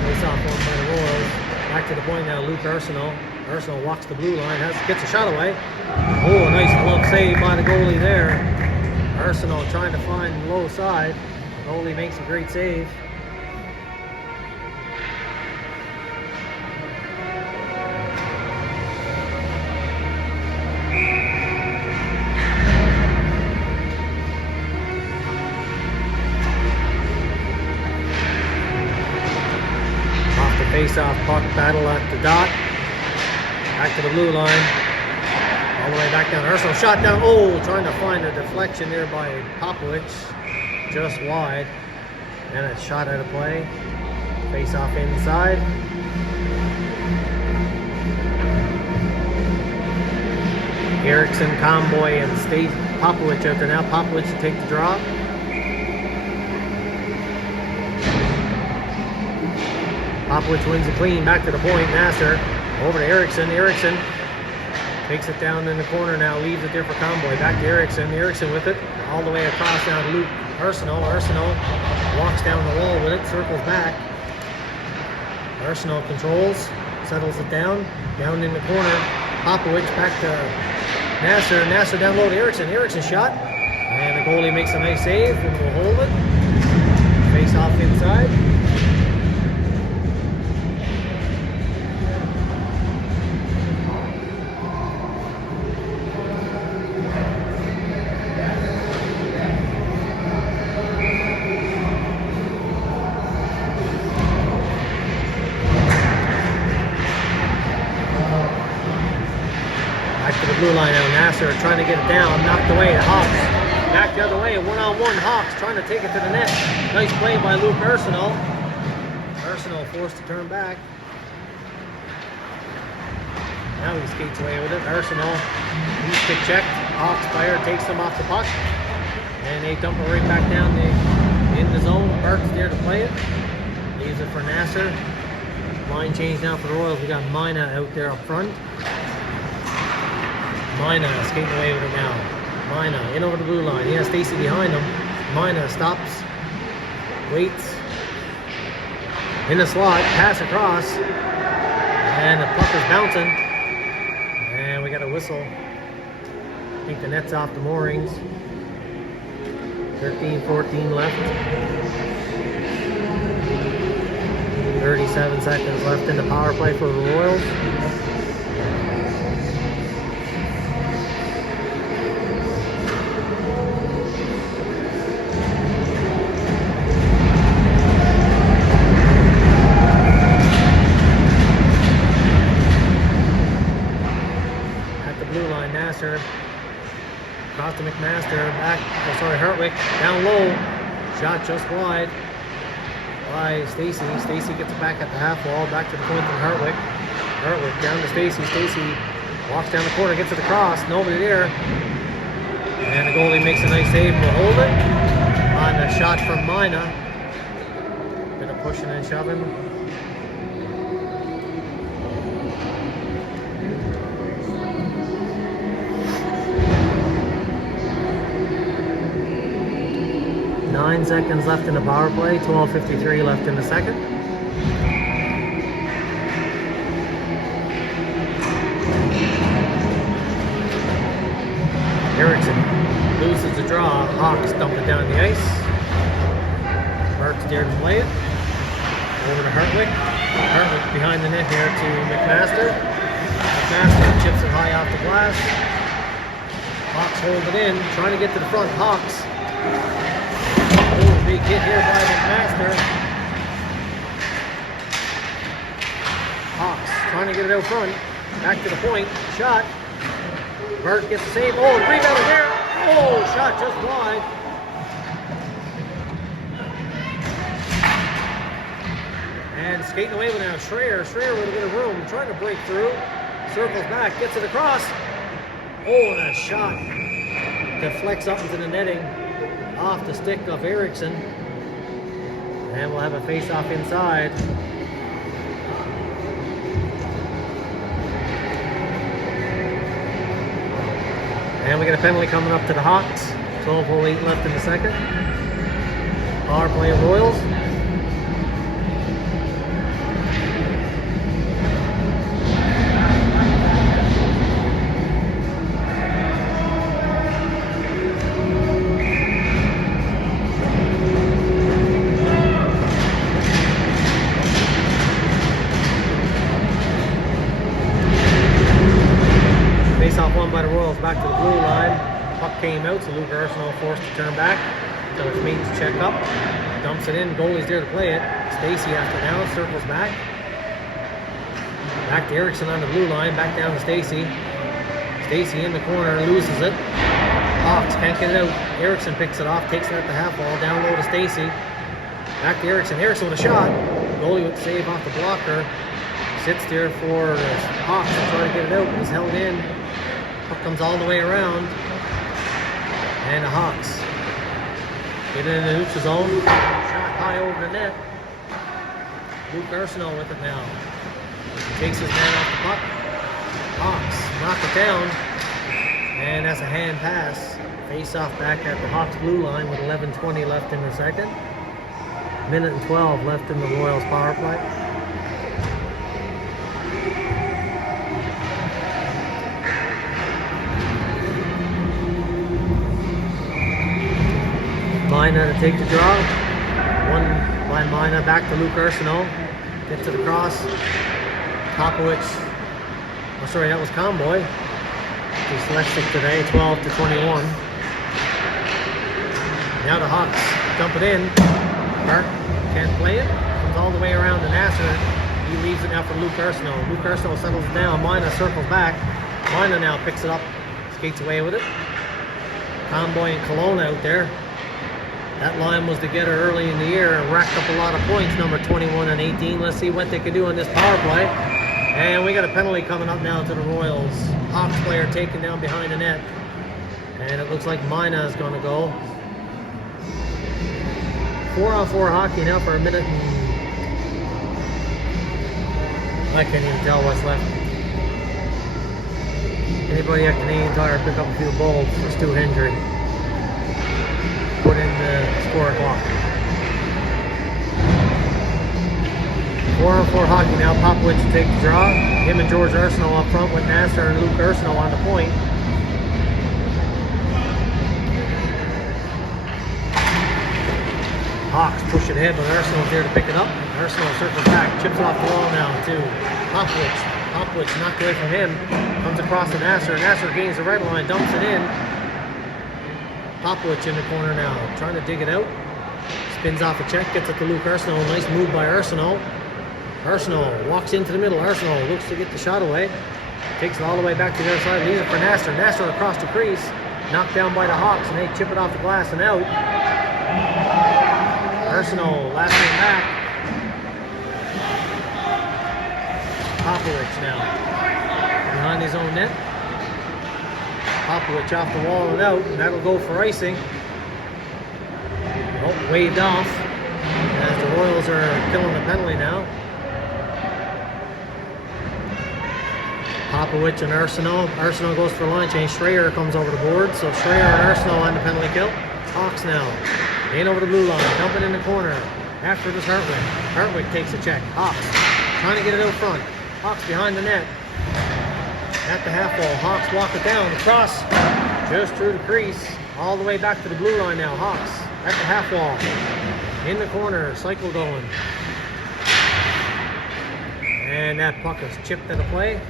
Face off one by the Royals. Back to the point now, Luke Ursino. Ursino walks the blue line, gets a shot away. Oh, a nice glove save by the goalie there. Ursino trying to find the low side. The goalie makes a great save. Off the face-off puck battle at the dot. Back to the blue line. All the way back down. Ursino shot down. Oh, trying to find a deflection there by Popovich. Just wide. And a shot out of play. Face off inside. Erickson, Comboy, and State Popovich out there now. Popovich to take the drop. Popovich wins it clean. Back to the point. Nasser. Over to Erickson. Erickson takes it down in the corner now, leaves it there for Comboy. Back to Erickson. Erickson with it all the way across now to Luke Ursino. Ursino walks down the wall with it, circles back. Ursino controls, settles it down in the corner. Popovich back to Nasser. Nasser down low to Erickson. Erickson shot. And the goalie makes a nice save and will hold it. Face off inside. Blue line now. Nasser trying to get it down, knocked away. The Hawks back the other way. One-on-one Hawks trying to take it to the net. Nice play by Luke Ursino. Ursino forced to turn back. Now he skates away with it. Ursino, he's stick checked. Hawks player takes him off the puck. And they dump it right back down in the zone. Burke's there to play it. Leaves it for Nasser. Line change now for the Royals. We got Mina out there up front. Mina skating away with it now. Mina in over the blue line. He has Stacey behind him. Mina stops, waits in the slot, pass across, and the puck is bouncing. And we got a whistle. I think the net's off the moorings. 13-14 left. 37 seconds left in the power play for the Royals. Across to McMaster, back, Hartwick, down low. Shot just wide by Stacy. Stacy gets it back at the half wall, back to the point from Hartwick. Hartwick down to Stacy. Stacy walks down the corner, gets to the cross, nobody there. And the goalie makes a nice save and will hold it. On the shot from Mina. Bit of pushing and shoving. Nine seconds left in the power play, 12:53 left in the second. Erickson loses the draw. Hawks dump it down the ice. Burke's there to play it. Over to Hartwick. Hartwick behind the net here to McMaster. McMaster chips it high off the glass. Hawks hold it in, trying to get to the front. Hawks. Oh, big hit here by McMaster. Hawks trying to get it out front. Back to the point. Shot. Burke gets the save. Oh, the rebound is there. Oh, shot just wide. And skating away with now Schreier. Schreier with a bit of room, trying to break through. Circles back, gets it across. Oh, and a shot deflects up into the netting off the stick of Erickson. And we'll have a face-off inside. And we get a penalty coming up to the Hawks. 12:08 left in the second. Power play of Royals. Face-off won by the Royals, back to the blue line. Puck came out, so Luke Arsenault forced to turn back. Tells his mates to check up. Dumps it in, goalie's there to play it. Stacy after down, circles back. Back to Erickson on the blue line, back down to Stacy. Stacy in the corner, loses it. Hawks can't get it out. Erickson picks it off, takes it at the half wall, down low to Stacy. Back to Erickson. Erickson with a shot. Goalie with the save off the blocker. Sits there for Hawks to try to get it out. He's held in. Puck comes all the way around. And the Hawks get it in the neutral zone. Shot high over the net. Luke Arsenault with it now. Takes his man off the puck. Hawks knock it down. And that's a hand pass. Face off back at the Hawks blue line with 11:20 left in the second. Minute and 12 left in the Royals power play. Mina to take the draw. One by Mina, back to Luke Arsenault. Get to the cross. Kopowicz. Oh, sorry, that was Comboy. Dyslexic today, 12-21. Now the Hawks dump it in. Burke can't play it. Comes all the way around to Nasser. He leaves it now for Luke Arsenault. Luke Arsenault settles it down. Mina circles back. Mina now picks it up. Skates away with it. Comboy and Cologne out there. That line was to get her early in the year and racked up a lot of points, number 21 and 18. Let's see what they can do on this power play. And we got a penalty coming up now to the Royals. Hawks player taken down behind the net. And it looks like Mina is going to go. 4-on-4 hockey now for a minute. I can't even tell what's left. Anybody at Canadian Tire pick up a few bowls for Stu Hendry. Put in the score clock. 4-on-4 hockey now. Popowicz to take the draw. Him and George Arsenault up front with Nasser and Luke Arsenault on the point. Hawks push it ahead, but Arsenault's there to pick it up. Arsenault circles back, chips off the wall now to Popowicz. Popowicz knocked away from him. Comes across to Nasser. Nasser gains the red line, dumps it in. Popowicz in the corner now, trying to dig it out. Spins off a check, gets it to Luke Arsenault. Nice move by Arsenault. Arsenault walks into the middle. Arsenault looks to get the shot away. Takes it all the way back to the other side, leaves it for Nasser. Nasser across the crease. Knocked down by the Hawks, and they chip it off the glass and out. Arsenault last one back. Popovich now behind his own net. Popovich off the wall and out, and that'll go for icing. Oh, waved off as the Royals are killing the penalty now. Popovich and Arsenault. Arsenault goes for line change. Schreier comes over the board, so Schreier and Arsenault on the penalty kill. Hawks now. In over the blue line, dumping in the corner. After this Hartwick. Hartwick takes a check. Hawks trying to get it out front. Hawks behind the net. At the half wall. Hawks walk it down. Across. Just through the crease. All the way back to the blue line now. Hawks at the half wall. In the corner. Cycle going. And that puck is chipped into play.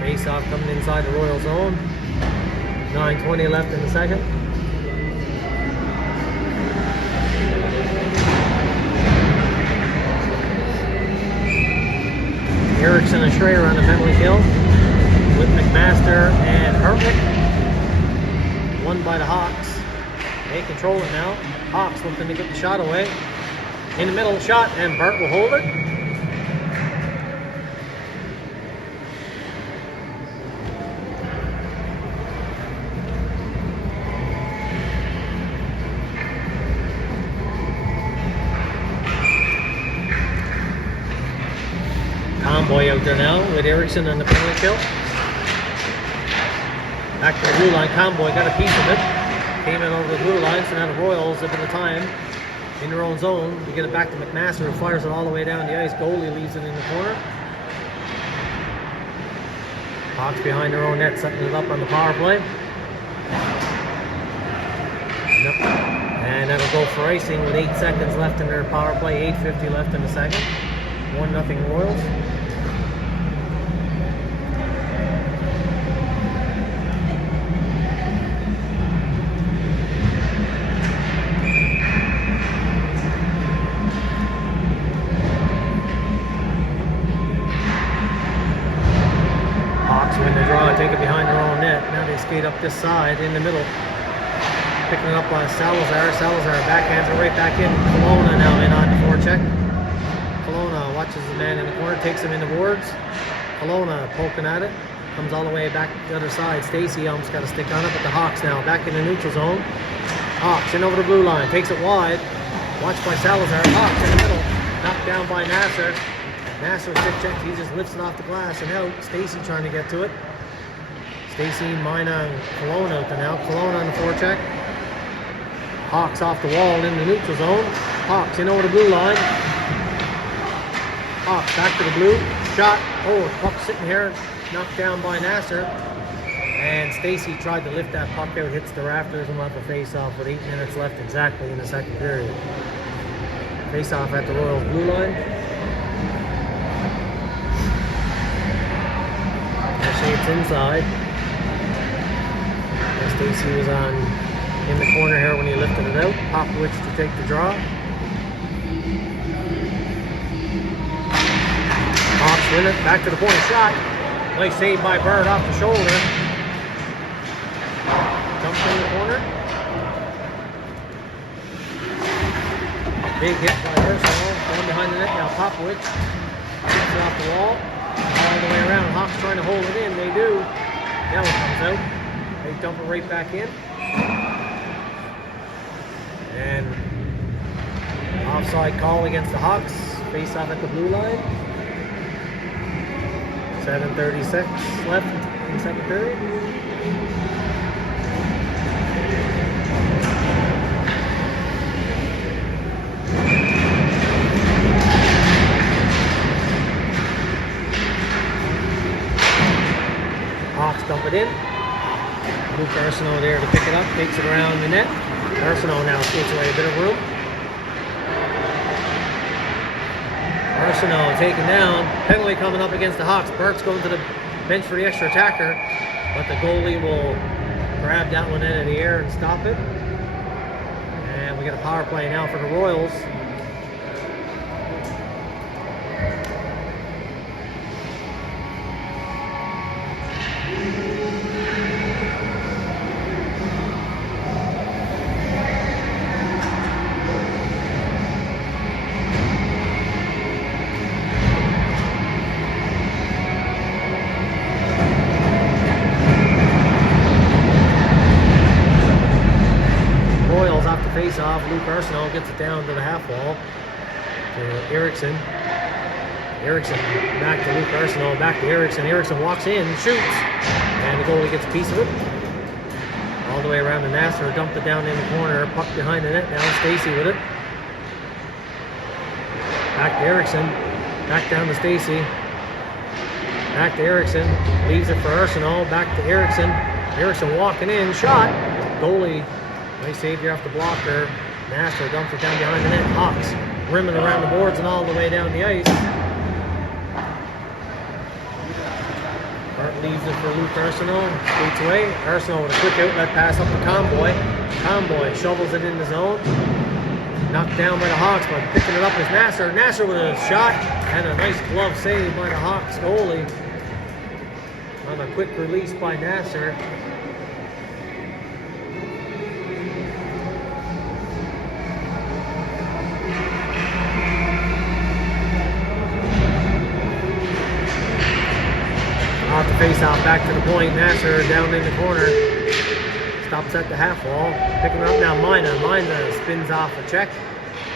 Face off coming inside the Royal zone. 9:20 left in the second. Erickson and Schreier on the penalty kill with McMaster and Hartwick. Won by the Hawks. They control it now. Hawks looking to get the shot away. In the middle, shot, and Bart will hold it. Conboy out there now with Erickson on the penalty kill. Back to the blue line. Conboy got a piece of it. Came in over the blue line, so now the Royals have the time in their own zone to get it back to McMaster, who fires it all the way down the ice. Goalie leaves it in the corner. Hawks behind their own net, setting it up on the power play. And that'll go for icing with 8 seconds left in their power play. 8:50 left in the second. 1-0 Royals. Hawks win the draw and take it behind their own net. Now they skate up this side in the middle. Picking it up by Salazar. Salazar backhands it right back in. Kelowna now in on the forecheck. Kelowna watches the man in the corner, takes him in the boards. Kelowna poking at it. Comes all the way back to the other side. Stacey almost got a stick on it, but the Hawks now back in the neutral zone. Hawks in over the blue line. Takes it wide. Watched by Salazar. Hawks in the middle. Knocked down by Nasser. Nasser stick check. He just lifts it off the glass and out. Stacey trying to get to it. Stacey mine on Kelowna out there now. Kelowna on the forecheck. Hawks off the wall in the neutral zone. Hawks in over the blue line. Hawks back to the blue. Shot. Oh, puck sitting here. Knocked down by Nasser. And Stacey tried to lift that puck out. Hits the rafters and left the face off with 8 minutes left exactly in the second period. Face off at the Royals blue line. Actually, it's inside. And Stacey was on in the corner here when he lifted it out. Popovich to take the draw. Hawks win it. Back to the point. Shot. Nice save by Bird off the shoulder. Dumps in the corner. Big hit by Arsenault. Going behind the net now. Popovich gets it off the wall. All the way around. Hawks trying to hold it in. They do. Now it comes out. They dump it right back in. And offside call against the Hawks. Face off at the blue line. 7:36 left in the second period. Hawks dump it in. Luke Arsenault there to pick it up. Takes it around the net. Arsenault now skates away a bit of room. Arsenault taken down. Penalty coming up against the Hawks. Burke's going to the bench for the extra attacker, but the goalie will grab that one out of the air and stop it. And we got a power play now for the Royals. Arsenault gets it down to the half wall to Eriksson. Eriksson back to Luke Arsenault, back to Eriksson. Eriksson walks in, shoots, and the goalie gets a piece of it. All the way around to Nasser, dumped it down in the corner, puck behind the net now, Stacy with it. Back to Eriksson, back down to Stacy. Back to Eriksson, leaves it for Arsenault, back to Eriksson. Eriksson walking in, shot. Goalie, nice save here off the blocker. Nasser dumps it down behind the net. Hawks rimming around the boards and all the way down the ice. Hart leaves it for Luke Arsenault, skates away. Arsenault with a quick outlet pass up to Comboy. Comboy shovels it in the zone. Knocked down by the Hawks, but picking it up is Nasser. Nasser with a shot and a nice glove save by the Hawks goalie. On a quick release by Nasser. Off the face-off, back to the point. Nasser down in the corner. Stops at the half wall. Picking it up now, Mina. Mina spins off a check.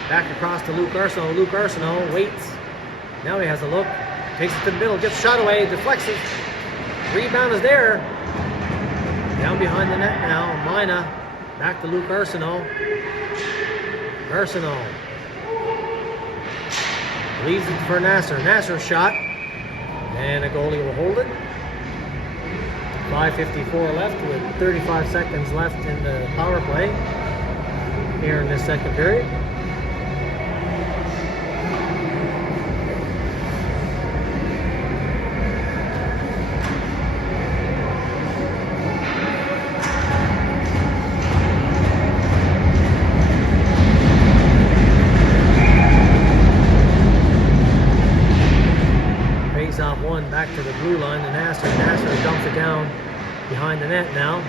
Back across to Luke Arsenault. Luke Arsenault waits. Now he has a look. Takes it to the middle. Gets shot away. Deflects it. Rebound is there. Down behind the net now. Mina. Back to Luke Arsenault. Arsenault. Leaves it for Nasser. Nasser shot. And the goalie will hold it. 5:54 left with 35 seconds left in the power play here in this second period. Face-off one back to the blue line to Nasser. Nasser dumps it down behind the net now.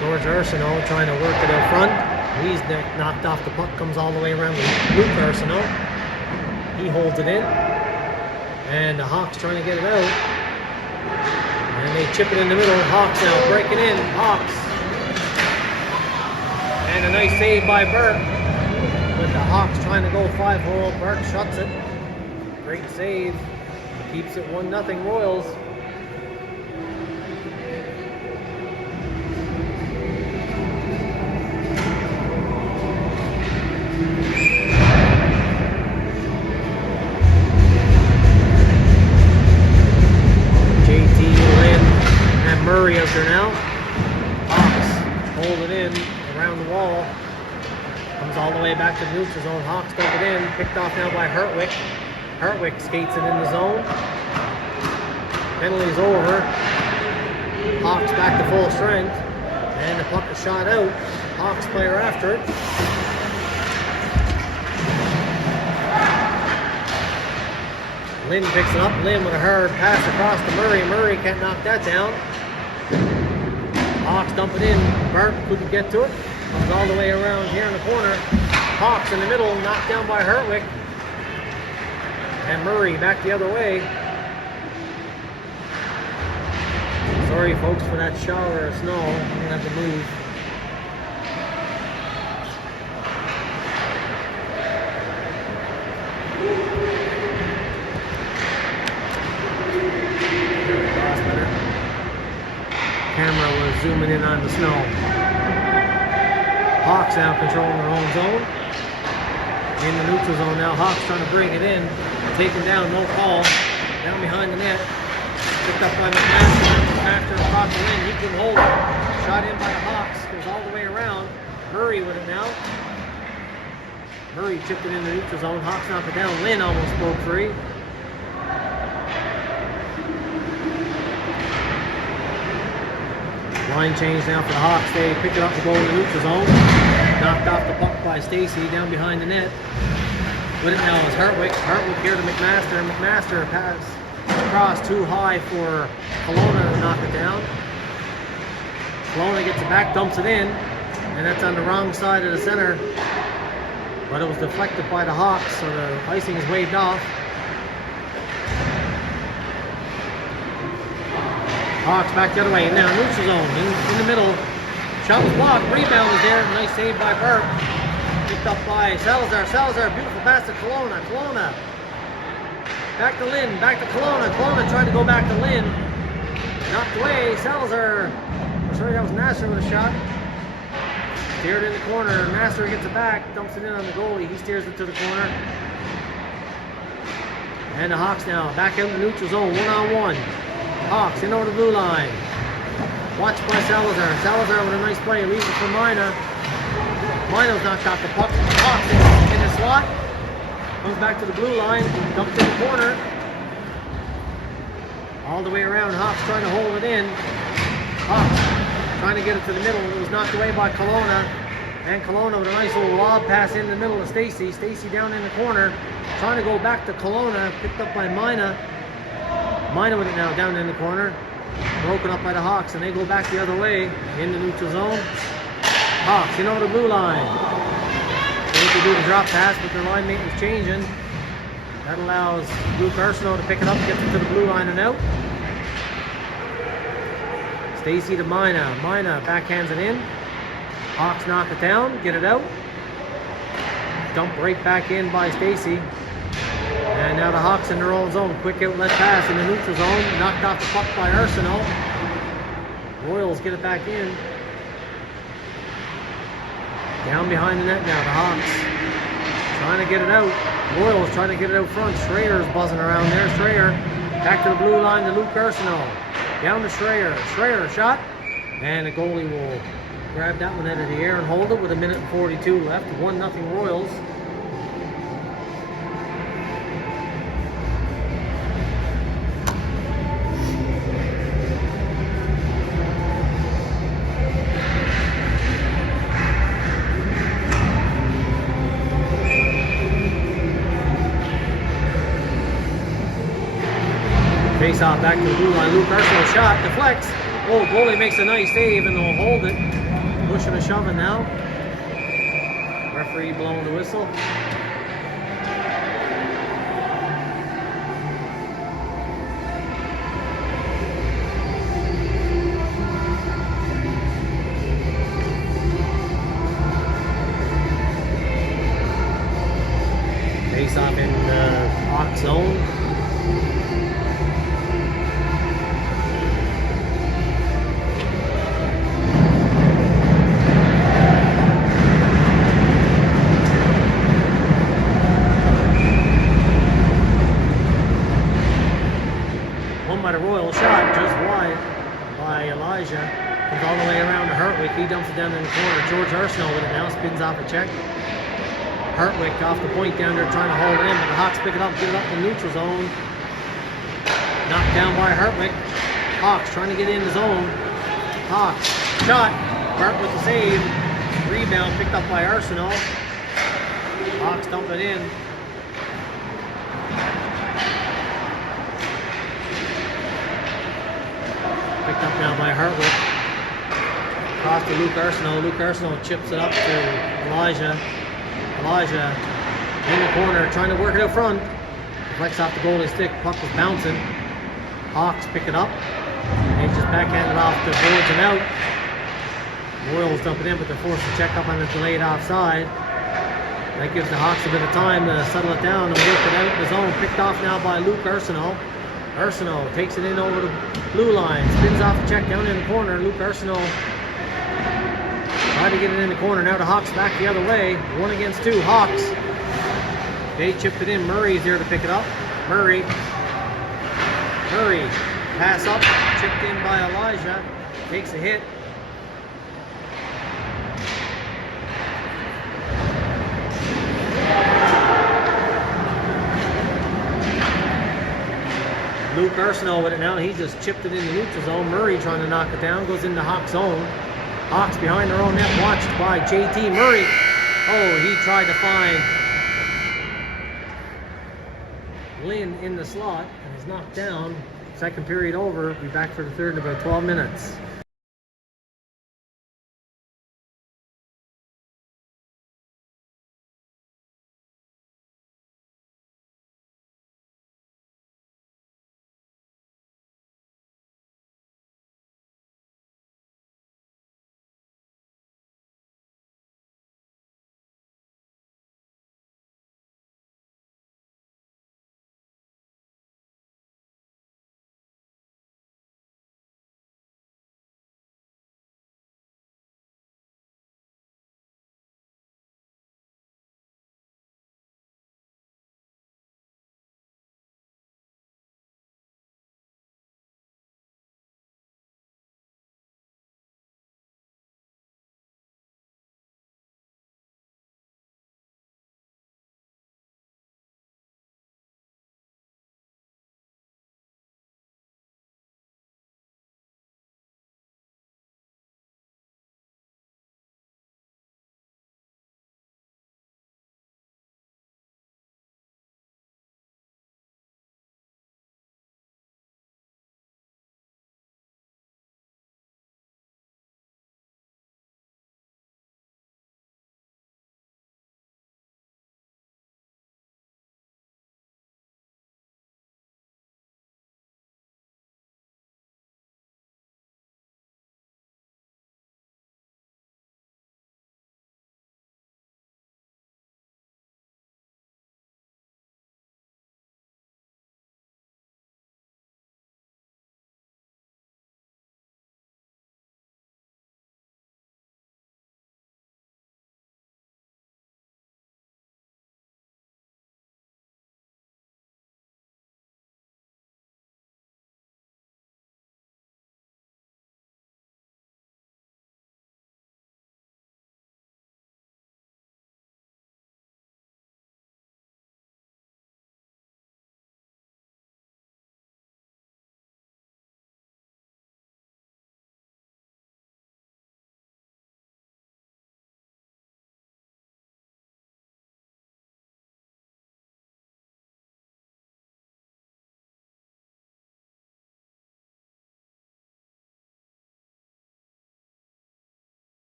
George Arsenault trying to work it out front. He's knocked off the puck, comes all the way around to Luke Arsenault. He holds it in. And the Hawks trying to get it out. And they chip it in the middle. Hawks now breaking in. Hawks. And a nice save by Burke. With the Hawks trying to go 5-hole. Burke shuts it. Great save. Keeps it 1-0 Royals. Murray out there now. Hawks hold it in around the wall. Comes all the way back to the neutral zone. Hawks dump it in. Picked off now by Hartwick. Hartwick skates it in the zone. Penalty's over. Hawks back to full strength. And the puck is shot out. Hawks player after it. Lynn picks it up. Lynn with a hard pass across to Murray. Murray can't knock that down. Hawks dump it in. Bart couldn't get to it. Comes all the way around here in the corner. Hawks in the middle, knocked down by Hartwick. And Murray back the other way. Sorry folks for that shower of snow. I'm gonna have to move. Camera was zooming in on the snow. Hawks now controlling their own zone. In the neutral zone now. Hawks trying to bring it in. Taken down, no call. Down behind the net. Picked up by McMaster. McMaster across the lane. He couldn't hold it. Shot in by the Hawks. Goes all the way around. Murray with it now. Murray chipped it in the neutral zone. Hawks knocked it down. Lynn almost broke free. Line change now for the Hawks. They pick it up and go in the neutral zone. Knocked off the puck by Stacy down behind the net. With it now is Hartwick. Hartwick here to McMaster. McMaster pass across too high for Kelowna to knock it down. Kelowna gets it back, dumps it in, and that's on the wrong side of the center. But it was deflected by the Hawks, so the icing is waved off. Hawks back the other way. Now neutral zone in the middle. Shot was blocked. Rebound is there. Nice save by Burke. Picked up by Salazar. Salazar, beautiful pass to Kelowna. Kelowna. Back to Lynn. Back to Kelowna. Kelowna tried to go back to Lynn. Knocked away. Salazar. Oh, sorry, that was Nasser with a shot. Steered in the corner. Nasser gets it back. Dumps it in on the goalie. He steers it to the corner. And the Hawks now. Back out in the neutral zone. 1-on-1. Hawks in over the blue line. Watched by Salazar. Salazar with a nice play. Leaves it for Mina. Mino's knocked off the puck. Hawks in the slot. Comes back to the blue line. Dumped in the corner. All the way around. Hawks trying to hold it in. Hawks trying to get it to the middle. It was knocked away by Kelowna. And Kelowna with a nice little lob pass in the middle of Stacey. Stacey down in the corner. Trying to go back to Kelowna. Picked up by Mina. Mina with it now down in the corner. Broken up by the Hawks, and they go back the other way in the neutral zone. Hawks in over the blue line. They can do the drop pass, but their line mate was changing. That allows Luke Arsenault to pick it up, gets it to the blue line and out. Stacey to Mina. Mina backhands it in. Hawks knock it down, get it out. Dump right back in by Stacey. And now the Hawks in their own zone. Quick outlet pass in the neutral zone. Knocked off the puck by Arsenault. Royals get it back in. Down behind the net now, the Hawks. Trying to get it out. Royals trying to get it out front. Schraer's buzzing around there. Schraer back to the blue line to Luke Arsenault. Down to Schraer. Schraer shot. And the goalie will grab that one out of the air and hold it with 1:42 left. 1-0 Royals. Face off back to the blue line. Luke Arsenault shot, deflects. Oh, goalie makes a nice save and they'll hold it. Pushing and shoving now. Referee blowing the whistle. Face off in the Hawk zone. By the Royal shot just wide by Elijah. Comes all the way around to Hartwick. He dumps it down in the corner. George Arsenault with it now. Spins off a check. Hartwick off the point down there trying to hold it in, but the Hawks pick it up, get it up in the neutral zone. Knocked down by Hartwick. Hawks trying to get in the zone. Hawks shot. Bart with the save. Rebound picked up by Arsenault. Hawks dump it in. Picked up now by Hartwick. Across to Luke Arsenault. Luke Arsenault chips it up to Elijah. Elijah in the corner trying to work it out front. Deflects off the goalie stick. Puck was bouncing. Hawks pick it up. They just backhanded off the boards and out. Royals dump it in, but they're forced to check up on the delayed offside. That gives the Hawks a bit of time to settle it down and work it out in the zone. Picked off now by Luke Arsenault. Arsenault takes it in over the blue line. Spins off a check down in the corner. Luke Arsenault tried to get it in the corner. Now the Hawks back the other way. 1 against 2. Hawks. They chipped it in. Murray's there to pick it up. Murray. Pass up. Chipped in by Elijah. Takes a hit. Luke Arsenault with it now. He just chipped it in the neutral zone. Murray trying to knock it down. Goes into Hawks zone. Hawks behind their own net. Watched by JT Murray. Oh, he tried to find Lynn in the slot and is knocked down. Second period over. Be back for the third in about 12 minutes.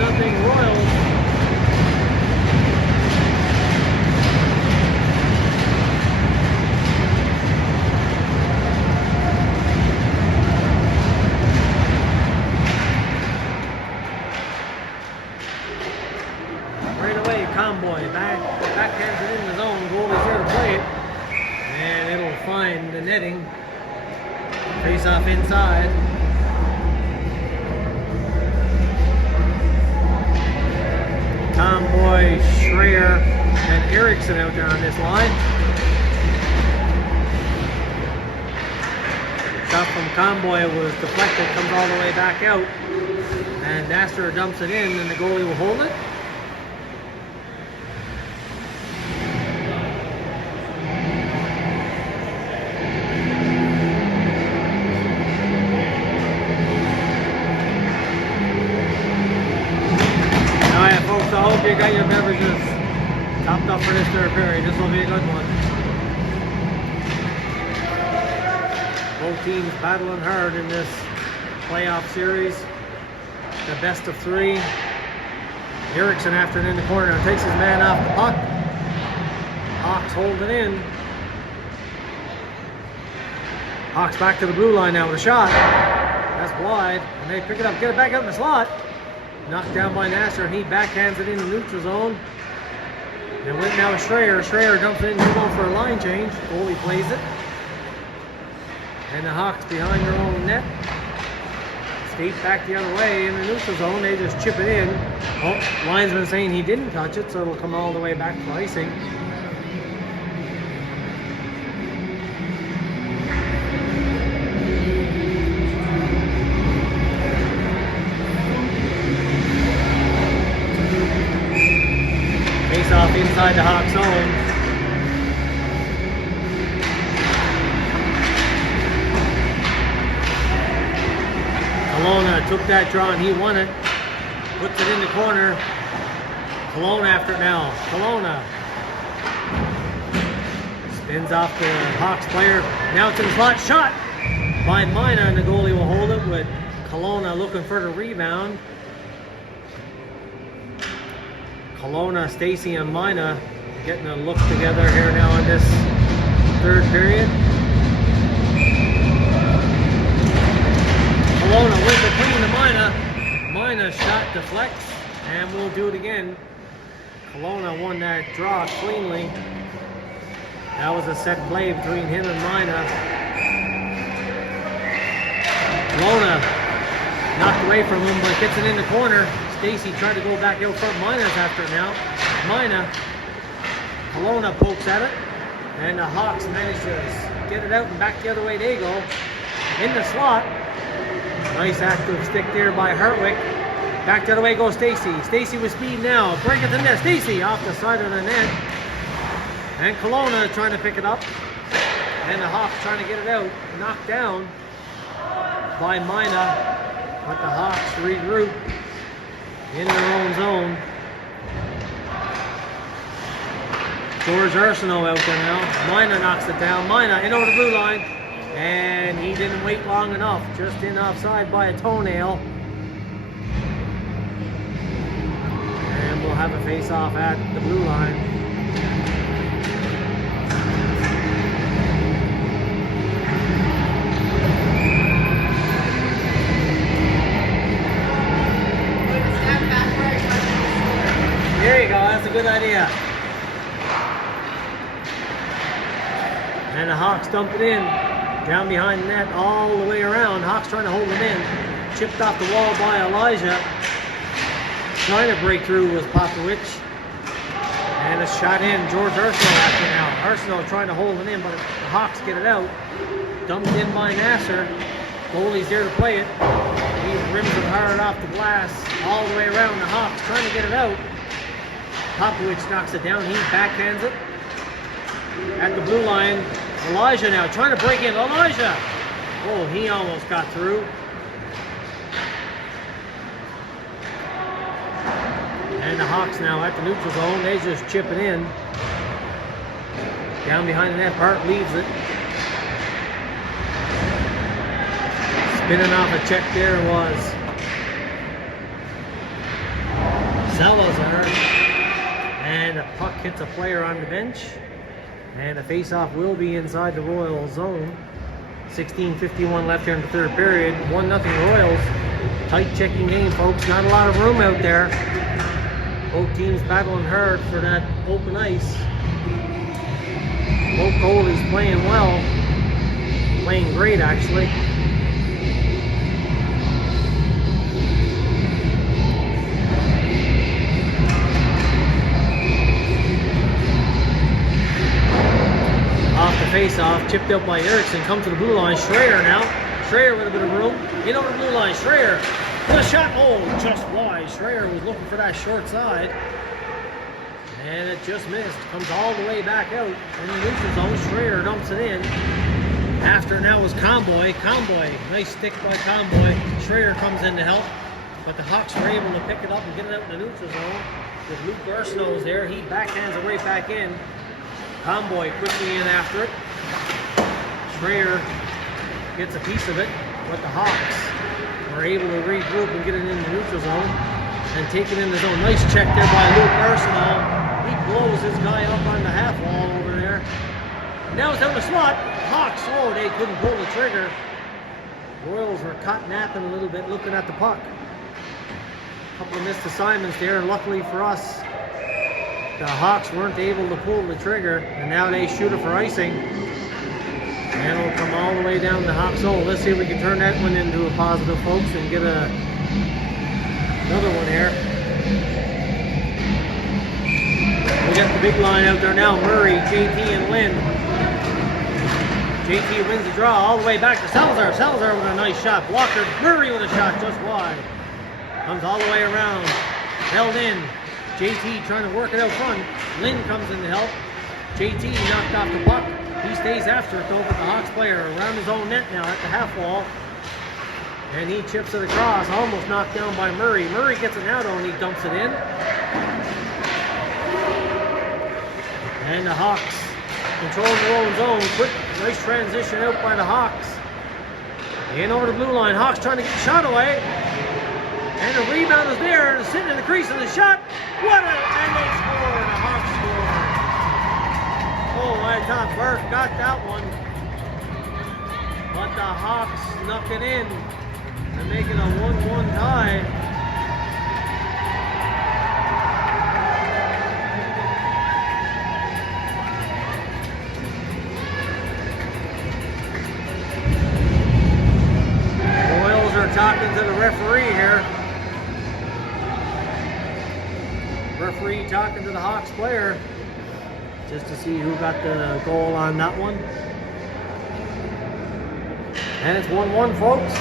2-0 Royals. Right away, Conboy backhands it in the zone. Goalie's there to play it. And it'll find the netting. Face off inside. Conboy, Schreier, and Erickson out there on this line. Shot from Conboy was deflected, comes all the way back out. And Nasser dumps it in, and the goalie will hold it. Folks, I hope you got your beverages topped up for this third period. This will be a good one. Both teams battling hard in this playoff series. The best of three. Erickson after it in the corner takes his man off the puck. Hawks hold it in. Hawks back to the blue line now with a shot. That's wide. And they pick it up, get it back out in the slot. Knocked down by Nasser, and he backhands it in the neutral zone. And went now with Schreier. Schreier dumps it in, he's going for a line change. Goalie plays it. And the Hawks behind their own net. Skate back the other way in the neutral zone. They just chip it in. Oh, linesman saying he didn't touch it, so it'll come all the way back for icing. Off inside the Hawks zone. Kelowna took that draw and he won it. Puts it in the corner. Kelowna after it now. Kelowna spins off the Hawks player. Now it's in the slot. Shot by Mina, and the goalie will hold it with Kelowna looking for the rebound. Kelowna, Stacy, and Mina getting a look together here now in this third period. Kelowna wins it clean to Mina. Mina shot deflects, and we'll do it again. Kelowna won that draw cleanly. That was a set play between him and Mina. Kelowna knocked away from him, but gets it in the corner. Stacy tried to go back out front. Mina's after it now. Mina. Kelowna pokes at it. And the Hawks manage to get it out and back the other way they go. In the slot. Nice active stick there by Hartwick. Back the other way goes Stacy. Stacy with speed now. Break it to net. Stacy off the side of the net. And Kelowna trying to pick it up. And the Hawks trying to get it out. Knocked down by Mina. But the Hawks regroup in their own zone. George Arsenault out there now. Mina knocks it down. Mina in over the blue line. And he didn't wait long enough. Just in offside by a toenail. And we'll have a face-off at the blue line. There you go, that's a good idea. And the Hawks dump it in. Down behind the net, all the way around. Hawks trying to hold them in. Chipped off the wall by Elijah. Trying to break through was Popovich. And a shot in. George Arsenault after now. Arsenault trying to hold it in, but the Hawks get it out. Dumped in by Nasser. Goalie's there to play it. He rims it hard off the glass. All the way around. The Hawks trying to get it out. Popovich knocks it down. He backhands it. At the blue line. Elijah now trying to break in. Elijah! Oh, he almost got through. And the Hawks now at the neutral zone. They just chip it in. Down behind the net. Hart leaves it. Spinning off a check there was Salazar. And the puck hits a player on the bench. And the face-off will be inside the Royals zone. 16:51 left here in the third period. 1-0 Royals. Tight checking game, folks. Not a lot of room out there. Both teams battling hard for that open ice. Both goalies playing well. Playing great, actually. Off the face-off, chipped out by Erickson, comes to the blue line. Schreier now. Schreier with a bit of room. In over the blue line. Schreier with a shot. Oh, just wide. Schreier was looking for that short side. And it just missed. Comes all the way back out. In the neutral zone, Schreier dumps it in. After now was Comboy. Comboy, nice stick by Comboy. Schreier comes in to help. But the Hawks were able to pick it up and get it out in the neutral zone. With Luke Arsenault there, he backhands it right back in. Comboy quickly in after it. Schreier gets a piece of it, but the Hawks were able to regroup and get it in the neutral zone and take it in the zone. Nice check there by Luke Arsenault. He blows his guy up on the half wall over there. Now it's down the slot. Hawks, oh, they couldn't pull the trigger. Royals were caught napping a little bit looking at the puck. A couple of missed assignments there, and luckily for us, the Hawks weren't able to pull the trigger, and now they shoot it for icing. And it'll come all the way down the Hawks zone. Let's see if we can turn that one into a positive, folks, and get another one here. We got the big line out there now. Murray, JT, and Lynn. JT wins the draw all the way back to Salazar. Salazar with a nice shot. Blocker. Murray with a shot just wide. Comes all the way around. Held in. JT trying to work it out front. Lynn comes in to help. JT knocked off the puck. He stays after it though, but the Hawks player around his own net now at the half wall. And he chips it across, almost knocked down by Murray. Murray gets it now though, and he dumps it in. And the Hawks controlling their own zone. Quick, nice transition out by the Hawks. In over the blue line. Hawks trying to get the shot away. And the rebound is there, and sitting in the crease of the shot. And they score. The Hawks score. Oh, I thought Burke got that one. But the Hawks snuck it in to make it a 1-1 tie. Royals are talking to the referee here. Referee talking to the Hawks player just to see who got the goal on that one. And it's 1-1, folks.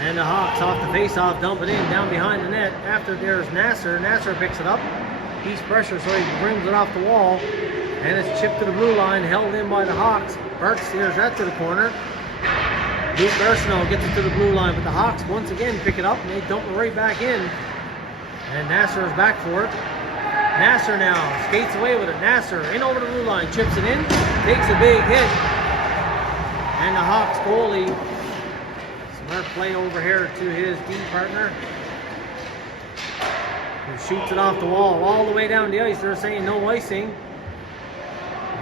And the Hawks off the face-off, dump it in down behind the net. After there's Nasser. Nasser picks it up. He's pressure, so he brings it off the wall. And it's chipped to the blue line, held in by the Hawks. Bart steers that to the corner. Luke Arsenault gets it to the blue line, but the Hawks once again pick it up and they dump it right back in. And Nasser is back for it. Nasser now skates away with it. Nasser in over the blue line, chips it in, takes a big hit. And the Hawks goalie, smart play over here to his D partner, who shoots it off the wall all the way down the ice. They're saying no icing.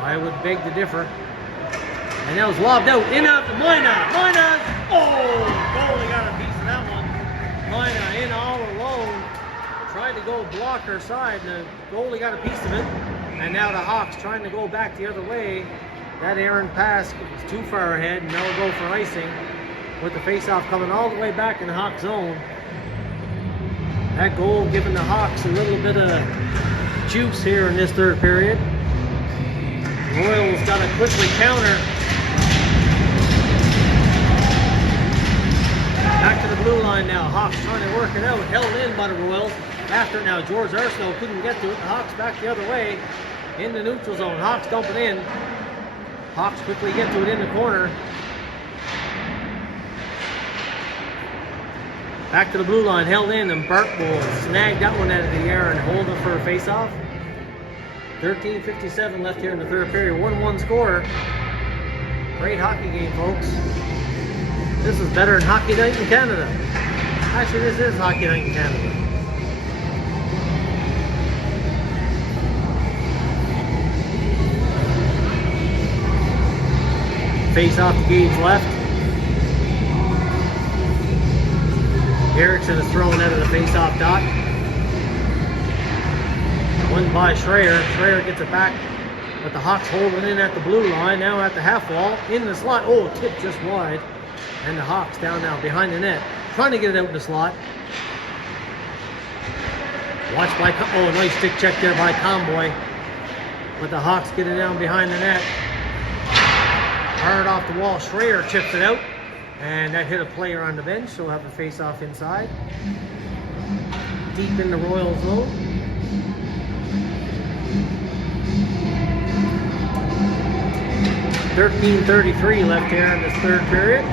I would beg to differ. And that was lobbed out. In out to Moyna. Moyna. Oh, goalie got a piece of that one. Moyna in all alone. Tried to go block her side. And the goalie got a piece of it. And now the Hawks trying to go back the other way. That errant pass was too far ahead. And they'll go for icing. With the face-off coming all the way back in the Hawks zone. That goal giving the Hawks a little bit of juice here in this third period. Royals got to quickly counter. Back to the blue line now. Hawks trying to work it out. Held in by the Royals. After now, George Arsenault couldn't get to it. The Hawks back the other way in the neutral zone. Hawks dump it in. Hawks quickly get to it in the corner. Back to the blue line, held in, and Burt will snag that one out of the air and hold it for a face-off. 13:57 left here in the third period. 1-1 score. Great hockey game, folks. This is better than Hockey Night in Canada. Actually, this is Hockey Night in Canada. Face-off to Gabe's left. Erickson is thrown out of the face-off dot. One by Schreier. Schreier gets it back, but the Hawks holding in at the blue line. Now at the half wall, in the slot. Oh, tip just wide. And the Hawks down now behind the net. Trying to get it out in the slot. Watch by, oh, nice stick check there by Comboy. But the Hawks get it down behind the net. Hard off the wall. Schreier chips it out. And that hit a player on the bench, so we'll have a face-off inside. Deep in the Royal zone. .13:33 left here in this third period.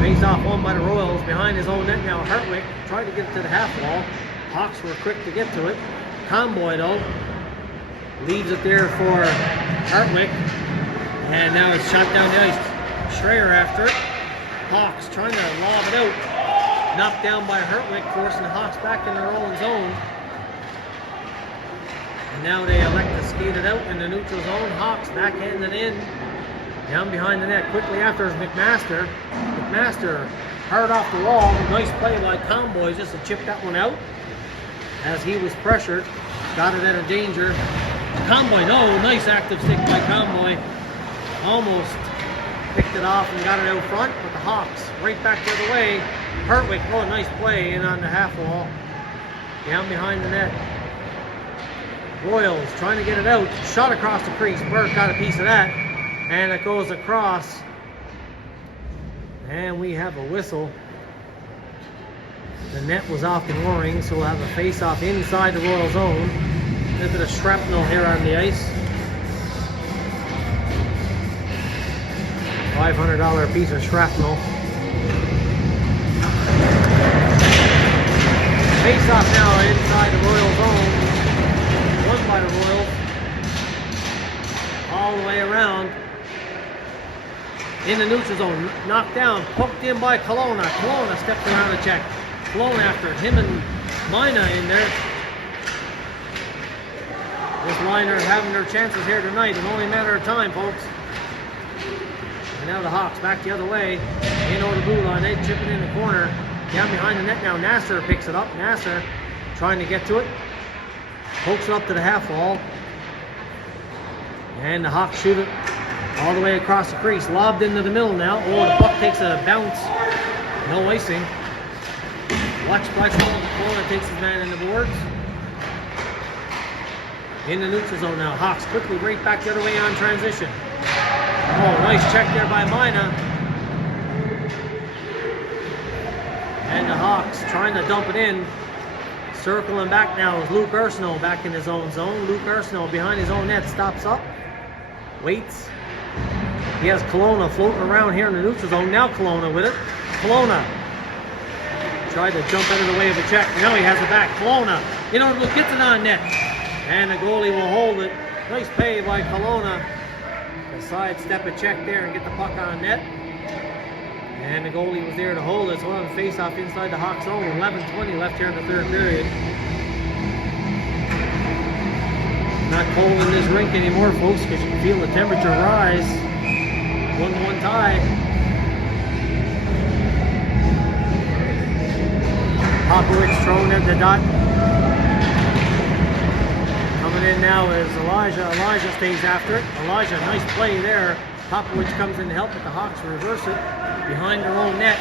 Face-off won by the Royals behind his own net now. Hartwick tried to get it to the half wall. Hawks were quick to get to it. Comboy, though, leaves it there for Hartwick, and now it's shot down the ice. Schreier after it. Hawks trying to lob it out. Knocked down by Hartwick, forcing the Hawks back in their own zone. And now they elect to skate it out in the neutral zone. Hawks backhanding it in. Down behind the net. Quickly after is McMaster. McMaster hard off the wall. Nice play by Comboy just to chip that one out. As he was pressured. Got it out of danger. Comboy, no, nice active stick by Comboy. Almost picked it off and got it out front, but the Hawks right back the other way. Hartwick, oh, nice play in on the half wall. Down behind the net. Royals trying to get it out. Shot across the crease. Burke got a piece of that. And it goes across. And we have a whistle. The net was off the mooring, so we'll have a face-off inside the Royal zone. A little bit of shrapnel here on the ice. $500 piece of shrapnel. Face-off now inside the Royal zone. Won by the Royals. All the way around. In the neutral zone. Knocked down. Poked in by Kelowna. Kelowna stepped around to check. Kelowna after him and Mina in there. This liner having their chances here tonight. It's only a matter of time, folks. And now the Hawks back the other way. In over the blue line. They chip it in the corner. Down behind the net now. Nasser picks it up. Nasser trying to get to it. Pokes it up to the half wall. And the Hawks shoot it all the way across the crease. Lobbed into the middle now. Oh, the puck takes a bounce. No icing. Watch by Kelowna takes his man in the boards. In the neutral zone now. Hawks quickly right back the other way on transition. Oh, nice check there by Mina. And the Hawks trying to dump it in. Circling back now is Luke Ursino back in his own zone. Luke Ursino behind his own net stops up. Waits. He has Kelowna floating around here in the neutral zone. Now Kelowna with it. Kelowna tried to jump out of the way of a check. Now he has it back. Kelowna, you know, gets it on net. And the goalie will hold it. Nice play by Kelowna. To sidestep a check there and get the puck on net. And the goalie was there to hold it. So we'll have a face-off inside the Hawks zone. 11:20 left here in the third period. Not cold in this rink anymore, folks, because you can feel the temperature rise. 1-1 tie. Popovich thrown at the dot. Coming in now is Elijah. Elijah stays after it. Elijah, nice play there. Popovich comes in to help, but the Hawks reverse it behind their own net.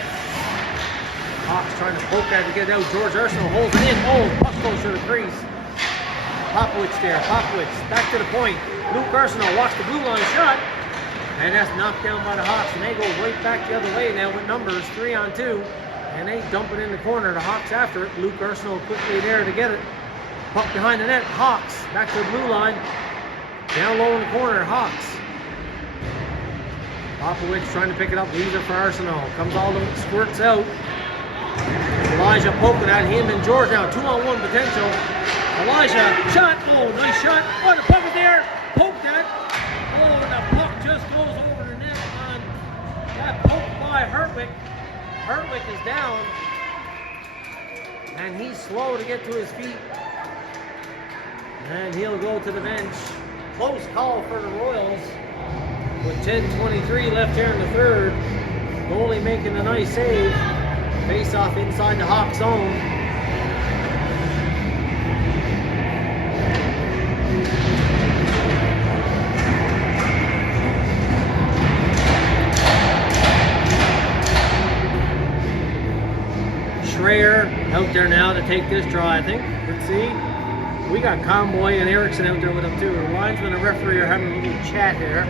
Hawks trying to poke at it to get it out. George Ursino holds it in. Oh, puck goes to the crease. Popovich there. Popovich back to the point. Luke Ursino walks the blue line shot. And that's knocked down by the Hawks. And they go right back the other way now with numbers 3-on-2. And they dump it in the corner. The Hawks after it. Luke Ursino quickly there to get it. Puck behind the net. Hawks back to the blue line. Down low in the corner. Hawks Popowich trying to pick it up, leaves it for Arsenault. Comes all the squirts out. Elijah poking at him and George now. 2-on-1 potential. Elijah, shot. Oh, nice shot. Oh, the puck is there. Poked at. Oh, the puck just goes over the net on that poke by Hartwick. Hartwick is down. And he's slow to get to his feet. And he'll go to the bench. Close call for the Royals. With 10:23 left here in the third. Goalie making a nice save. Face off inside the Hawk zone. Schreier out there now to take this draw, I think. Let's see. We got Conboy and Erickson out there with him too. The linesman and referee are having a little chat here.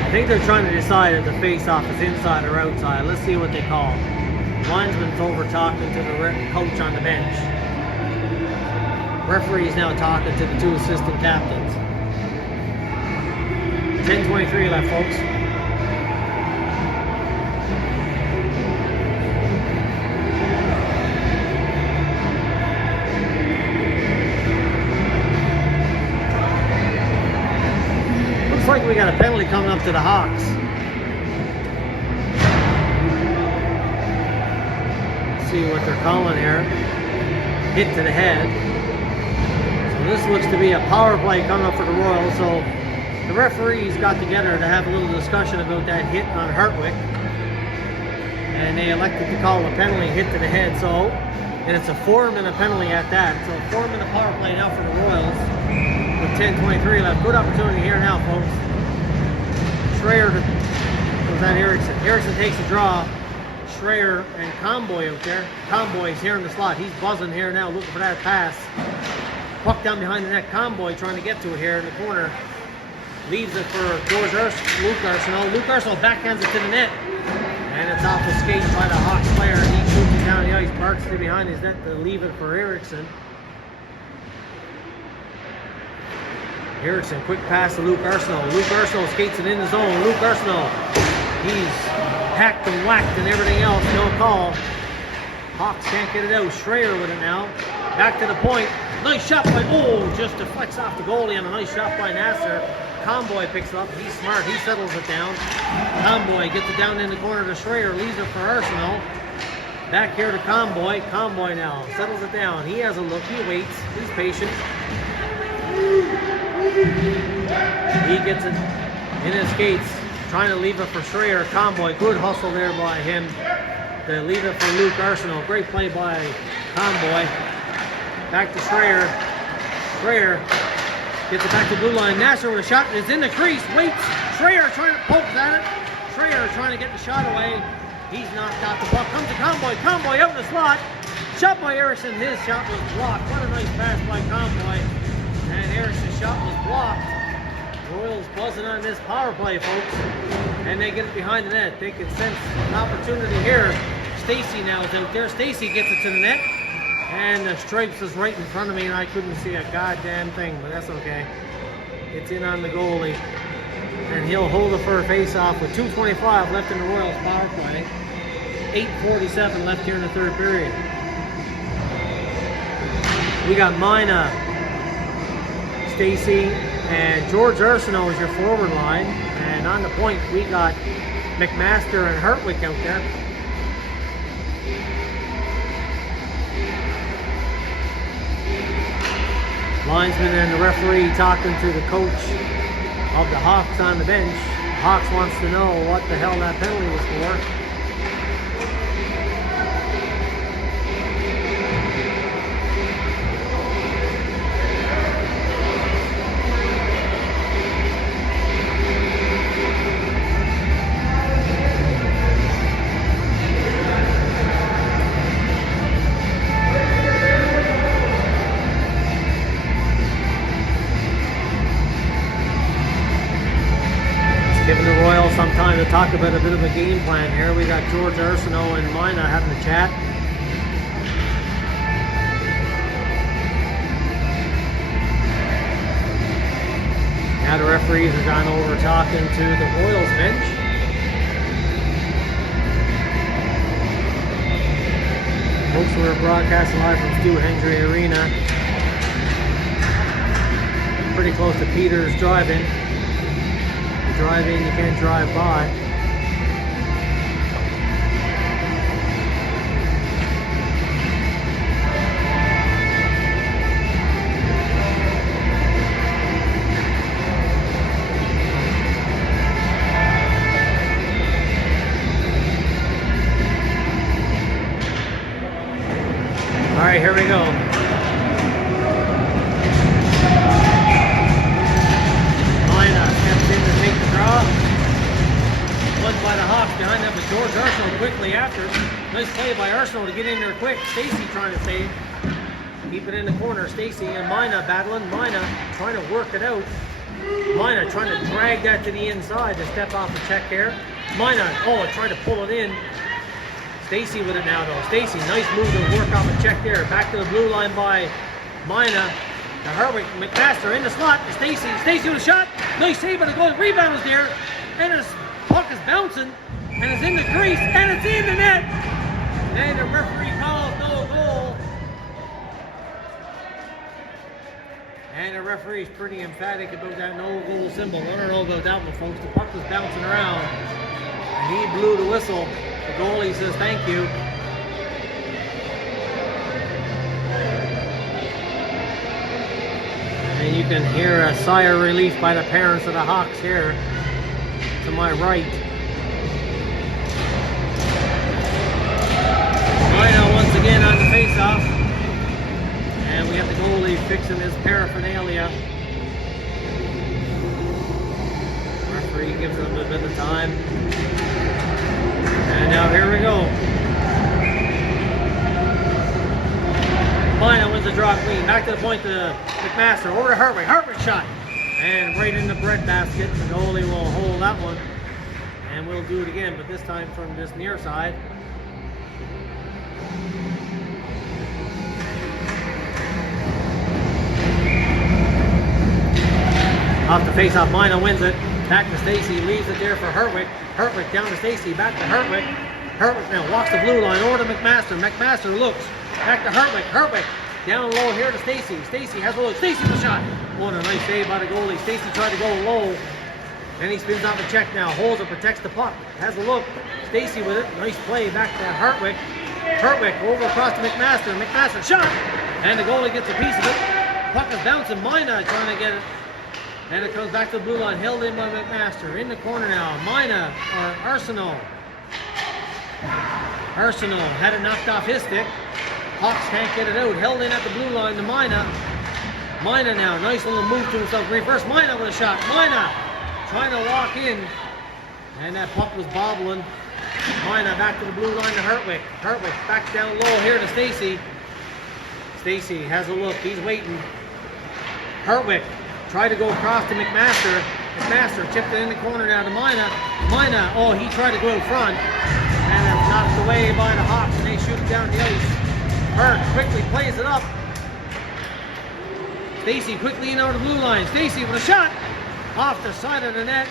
I think they're trying to decide if the face-off is inside or outside. Let's see what they call. Linesman's over talking to the coach on the bench. Referee's now talking to the two assistant captains. 10:23 left, folks. Looks like we got a penalty coming up to the Hawks. Let's see what they're calling here. Hit to the head. So this looks to be a power play coming up for the Royals. So the referees got together to have a little discussion about that hit on Hartwick. And they elected to call a penalty, hit to the head. So, and it's a 4-minute penalty at that. So a 4-minute power play now for the Royals. With 10:23 left. Good opportunity here now, folks. Schreier goes at Erickson. Erickson takes the draw. Schreier and Conboy out there. Conboy's here in the slot. He's buzzing here now, looking for that pass. Puck down behind the net. Conboy trying to get to it here in the corner. Leaves it for Luke Arsenault. Luke Arsenault backhands it to the net. And it's off the skate by the Hawks player. He shoots it down the ice, parks it behind his net to leave it for Erickson. Erickson, quick pass to Luke Arsenault. Luke Arsenault skates it in the zone. Luke Arsenault, he's hacked and whacked and everything else. No call. Hawks can't get it out. Schreier with it now. Back to the point. Nice shot by, just deflects off the goalie and a nice shot by Nasser. Conboy picks it up. He's smart. He settles it down. Conboy gets it down in the corner to Schreier. Leaves it for Arsenault. Back here to Conboy. Conboy now settles it down. He has a look. He waits. He's patient. He gets it in his skates, trying to leave it for Schreier. Conboy, good hustle there by him to leave it for Luke Arsenault. Great play by Conboy. Back to Schreier. Schreier gets it back to blue line. Nasser with a shot. It's in the crease. Waits. Schreier trying to poke at it. Schreier trying to get the shot away. He's knocked out the puck. Comes to Conboy. Conboy out in the slot. Shot by Erickson. His shot was blocked. What a nice pass by Conboy. And Erickson's shot was blocked. Royals buzzing on this power play, folks. And they get it behind the net. They can sense an opportunity here. Stacy now is out there. Stacy gets it to the net. And the stripes is right in front of me and I couldn't see a goddamn thing, but that's okay. It's in on the goalie. And he'll hold it for a face-off with 2:25 left in the Royals power play. 8:47 left here in the third period. We got Mina, Stacy, and George Arsenault is your forward line. And on the point, we got McMaster and Hartwick out there. Linesman and the referee talking to the coach of the Hawks on the bench. Hawks wants to know what the hell that penalty was for. Giving the Royals some time to talk about a bit of a game plan here. We got George Arsenault and Mina having a chat. Now the referees are gone over talking to the Royals bench. Folks, we're broadcasting live from Stu Hendry Arena. Pretty close to Peter's Drive-In. You drive in, you can't drive by. All right, here we go. Mina steps in to take the draw. Won by the Hawks behind them, but George Arsenault quickly after. Nice play by Arsenault to get in there quick. Stacy trying to save. Keep it in the corner. Stacy and Mina battling. Mina trying to work it out. Mina trying to drag that to the inside to step off the check here. Mina, trying to pull it in. Stacy with it now though. Stacy, nice move to work off a check there. Back to the blue line by Mina. To Hardwick, McMaster in the slot. Stacy with a shot. Nice save by the goal. Rebound is there. And his puck is bouncing. And it's in the crease. And it's in the net. And the referee calls no goal. And the referee's pretty emphatic about that no goal symbol. I don't know about that one, folks. The puck was bouncing around. And he blew the whistle. The goalie says thank you. And you can hear a sigh of relief by the parents of the Hawks here to my right. Mina once again on the face-off. And we have the goalie fixing his paraphernalia. The referee gives him a bit of time. And now here we go. Mina wins the draw clean. Back to the point to McMaster. Over to Hardwick. Hardwick shot. And right in the breadbasket. The goalie will hold that one. And we'll do it again, but this time from this near side. Off the face-off, Mina wins it. Back to Stacy, leaves it there for Hardwick. Hardwick down to Stacy, back to Hardwick. Hardwick now walks the blue line over to McMaster. McMaster looks. Back to Hardwick. Hardwick down low here to Stacy. Stacy has a look. Stacy with a shot. What a nice save by the goalie. Stacy tried to go low. And he spins off the check now. Holds it, protects the puck. Has a look. Stacy with it. Nice play back to Hardwick. Hardwick over across to McMaster. McMaster shot. And the goalie gets a piece of it. Puck is bouncing. Mina trying to get it. And it comes back to the blue line, held in by McMaster. In the corner now, Mina, or Arsenault. Arsenault had it knocked off his stick. Hawks can't get it out. Held in at the blue line to Mina. Mina now, nice little move to himself. Reverse Mina with a shot. Mina trying to walk in. And that puck was bobbling. Mina back to the blue line to Hardwick. Hardwick back down low here to Stacy. Stacy has a look, he's waiting. Hardwick. Tried to go across to McMaster. McMaster chipped it in the corner now to Mina. Mina, he tried to go in front. And it's knocked away by the Hawks and they shoot it down the ice. Burt quickly plays it up. Stacy quickly in over the blue line. Stacy with a shot. Off the side of the net.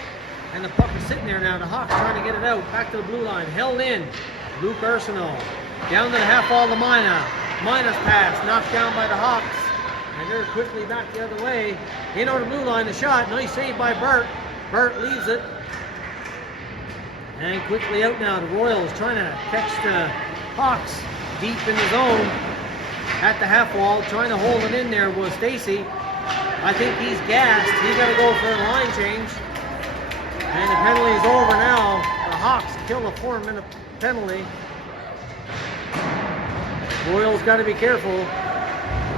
And the puck is sitting there now. The Hawks trying to get it out. Back to the blue line. Held in. Luke Arsenault. Down to the half wall to Mina. Mina's pass. Knocked down by the Hawks. And they're quickly back the other way. In over the blue line, the shot. Nice save by Burt. Burt leaves it. And quickly out now. The Royals trying to catch the Hawks deep in the zone. At the half wall. Trying to hold it in there was Stacy. I think he's gassed. He's got to go for a line change. And the penalty is over now. The Hawks kill a 4-minute penalty. Royals got to be careful.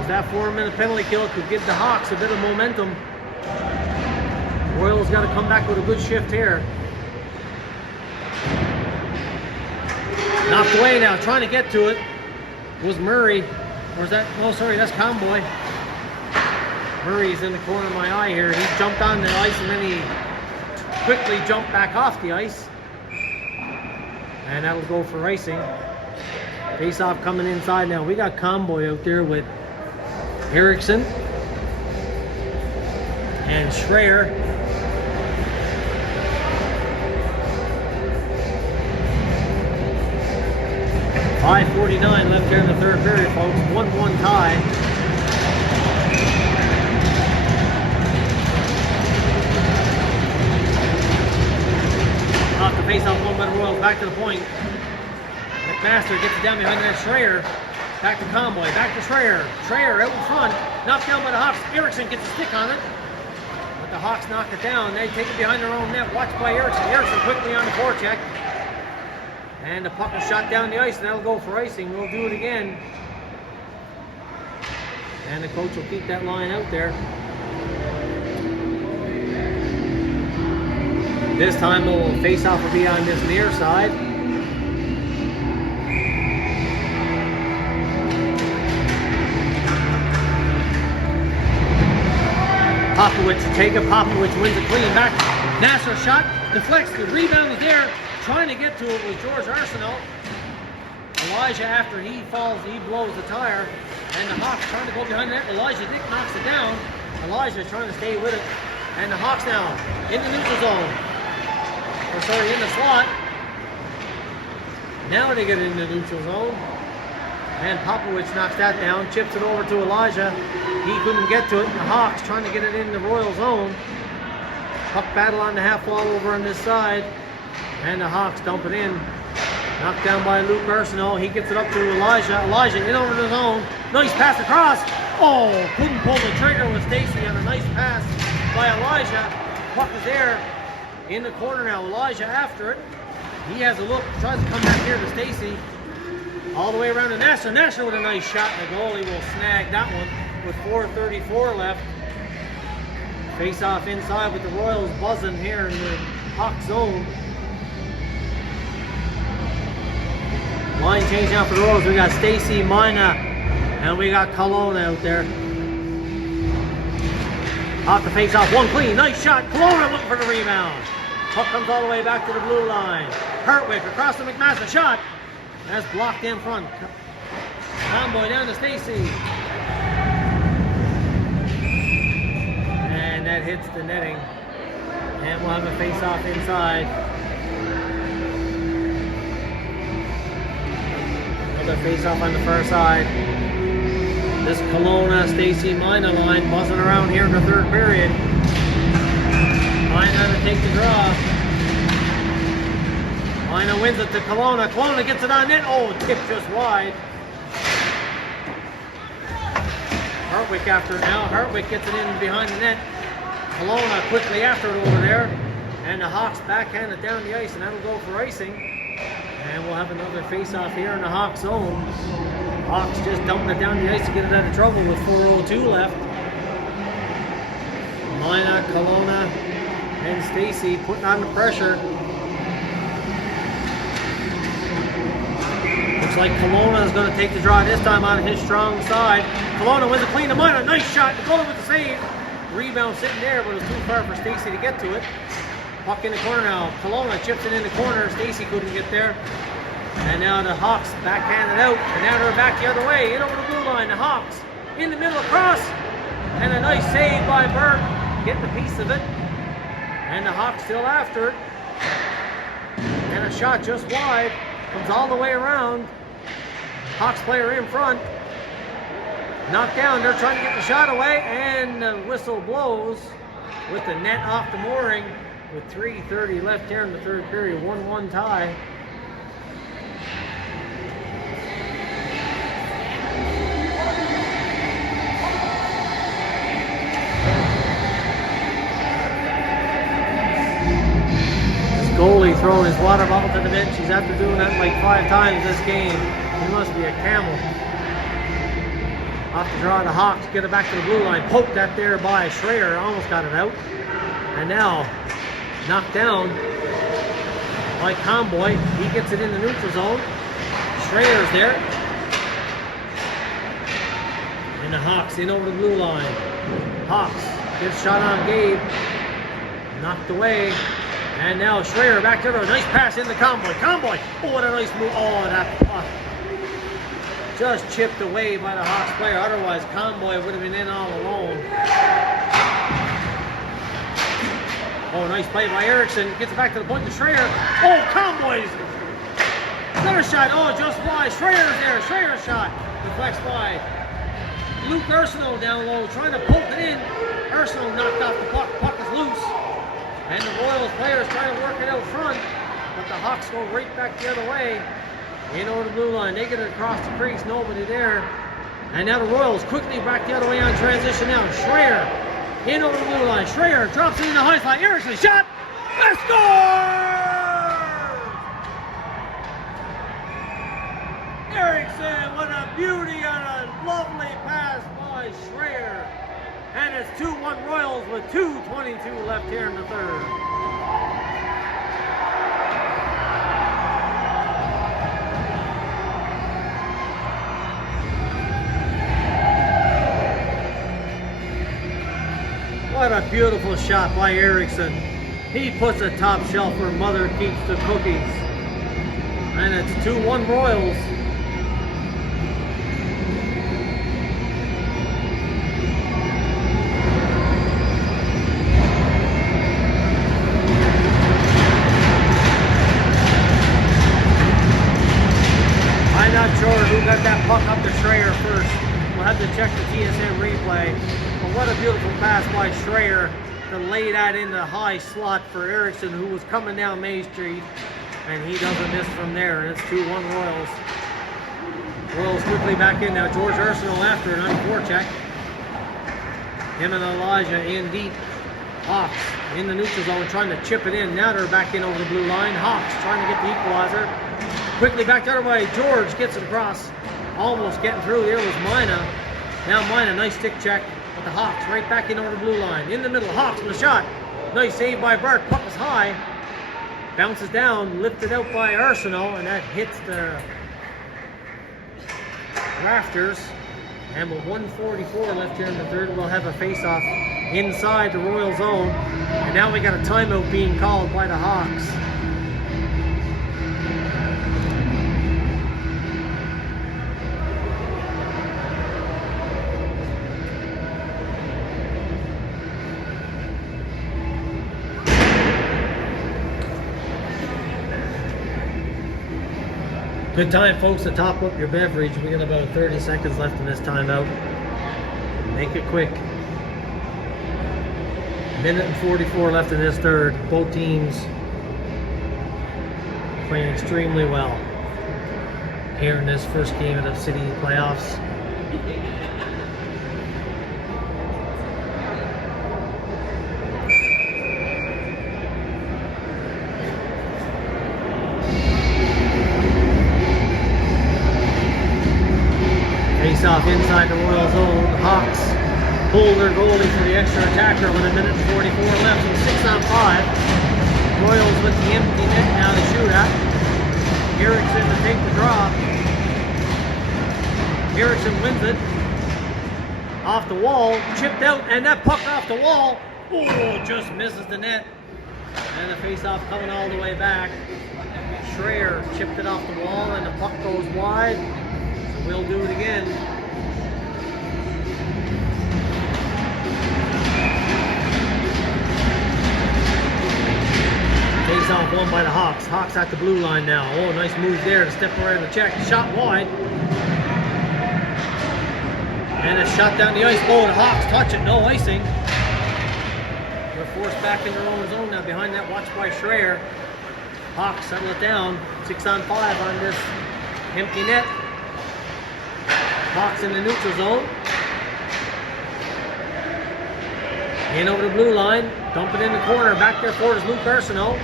That 4-minute penalty kill could give the Hawks a bit of momentum. Royals got to come back with a good shift here. Knocked away now, trying to get to it. Was Murray. Or is that, that's Conboy. Murray's in the corner of my eye here. He jumped on the ice and then he quickly jump back off the ice. And that'll go for icing. Face off coming inside now. We got Conboy out there with Erickson and Schreier. .5:49 left here in the third period, folks. 1-1 tie. Off the face off one by the Royals, back to the point. McMaster gets it down behind that Schreier. Back to Conboy, back to Schreier. Schreier out in front, knocked down by the Hawks. Erickson gets a stick on it. But the Hawks knock it down. They take it behind their own net. Watched by Erickson. Erickson quickly on the forecheck. And the puck is shot down the ice, and that'll go for icing. We'll do it again. And the coach will keep that line out there. This time the face-off will be on this near side. Popovich to take it. Popovich wins it clean. Back. Nasser shot. Deflects. The rebound is there. Trying to get to it was George Arsenault. Elijah, after he falls, he blows the tire. And the Hawks trying to go behind that. Elijah Dick knocks it down. Elijah trying to stay with it. And the Hawks now in the neutral zone. Or sorry, in the slot. Now they get in the neutral zone. And Popovich knocks that down. Chips it over to Elijah. He couldn't get to it. The Hawks trying to get it in the Royal zone. Puck battle on the half wall over on this side. And the Hawks dump it in. Knocked down by Luke Arsenault. He gets it up to Elijah. Elijah in over the zone. Nice pass across. Oh, couldn't pull the trigger with Stacy on a nice pass by Elijah. Puck is there in the corner now. Elijah after it. He has a look. Tries to come back here to Stacy. All the way around to Nasser. Nasser with a nice shot. The goalie will snag that one with 4:34 left. Face off inside with the Royals buzzing here in the Hawk zone. Line change now for the Royals. We got Stacy, Mina, and we got Kelowna out there. Off the face off, one clean, nice shot. Kelowna looking for the rebound. Puck comes all the way back to the blue line. Hartwick across the McMaster shot. That's blocked in front. Conboy down to Stacy. And that hits the netting. And we'll have a face off inside. Another face off on the far side. This Kelowna, Stacy, Mina line buzzing around here in the third period. Mina to take the draw. Mina wins it to Kelowna. Kelowna gets it on net. Oh, tip just wide. Hartwick after it now. Hartwick gets it in behind the net. Kelowna quickly after it over there. And the Hawks backhand it down the ice, and that'll go for icing. And we'll have another face-off here in the Hawks zone. Hawks just dumping it down the ice to get it out of trouble with 4:02 left. Mina, Kelowna, and Stacy putting on the pressure. Looks like Kelowna is going to take the draw this time on his strong side. Kelowna wins a clean to Mina. Nice shot. Kelowna with the save. Rebound sitting there, but it was too far for Stacy to get to it. Puck in the corner now. Kelowna chips it in the corner. Stacy couldn't get there. And now the Hawks backhand it out. And now they're back the other way. In over the blue line. The Hawks in the middle across. And a nice save by Burke. Getting a piece of it. And the Hawks still after it. And a shot just wide. Comes all the way around. Hawks player in front. Knocked down. They're trying to get the shot away. And the whistle blows with the net off the mooring. With 3:30 left here in the third period. 1-1 tie. Goalie throwing his water bottle to the bench. He's after doing that like 5 times this game. He must be a camel. Off the draw, the Hawks get it back to the blue line. Poked that there by Schreier. Almost got it out. And now knocked down by Conboy. He gets it in the neutral zone. Schreier's there. And the Hawks in over the blue line. Hawks gets shot on Gabe. Knocked away. And now Schreier back to the nice pass in the Convoy. Convoy! Oh, what a nice move. Oh, that puck just chipped away by the Hawks player. Otherwise, Convoy would have been in all alone. Oh, nice play by Eriksson. Gets it back to the point to Schreier. Oh, Convoy's another shot. Oh, just wide. Schreier's there. Schreier's shot. Deflects by Luke Arsenault down low, trying to poke it in. Arsenault knocked off the puck. Puck is loose. And the Royals players trying to work it out front. But the Hawks go right back the other way. In over the blue line. They get it across the crease. Nobody there. And now the Royals quickly back the other way on transition now. Schreier in over the blue line. Schreier drops it in the high slot. Eriksson shot. A score! Eriksson, what a beauty and a lovely pass by Schreier. And it's 2-1 Royals with 2:22 left here in the third. What a beautiful shot by Eriksson. He puts a top shelf where mother keeps the cookies. And it's 2-1 Royals. I'm not sure who got that puck up to Schreier first. We'll have to check the TSN replay. But what a beautiful pass by Schreier to lay that in the high slot for Eriksson, who was coming down Main Street. And he doesn't miss from there. And it's 2-1 Royals. Royals quickly back in now. George Arsenault after it on the forecheck. Him and Elijah in deep. Hawks in the neutral zone trying to chip it in. Now they're back in over the blue line. Hawks trying to get the equalizer. Quickly back the other way. George gets it across. Almost getting through. There was Mina. Now Mina, nice stick check. But the Hawks right back in over the blue line. In the middle, Hawks with a shot. Nice save by Bart. Puck is high. Bounces down, lifted out by Arsenault, and that hits the rafters. And with 1:44 left here in the third, we'll have a face-off inside the Royal zone. And now we got a timeout being called by the Hawks. Good time, folks, to top up your beverage. We got about 30 seconds left in this timeout. Make it quick. Minute and 44 left in this third. Both teams playing extremely well here in this first game of the city playoffs. Off inside the Royal zone. Hawks pull their goalie for the extra attacker with a minute and 44 left and 6-on-5. Royals with the empty net now to shoot at. Eriksson to take the draw. Eriksson wins it. Off the wall, chipped out, and that puck off the wall. Oh, just misses the net. And the face-off coming all the way back. Schreier chipped it off the wall, and the puck goes wide. So we'll do it again. Face off won by the Hawks. Hawks at the blue line now. Oh, nice move there to step around the check. Shot wide. And a shot down the ice. Oh, the Hawks touch it. No icing. They're forced back in their own zone now behind that watch by Schreier. Hawks settle it down. 6-on-5 on this empty net. Hawks in the neutral zone. In over the blue line. Dump it in the corner. Back there for it is Luke Arsenault.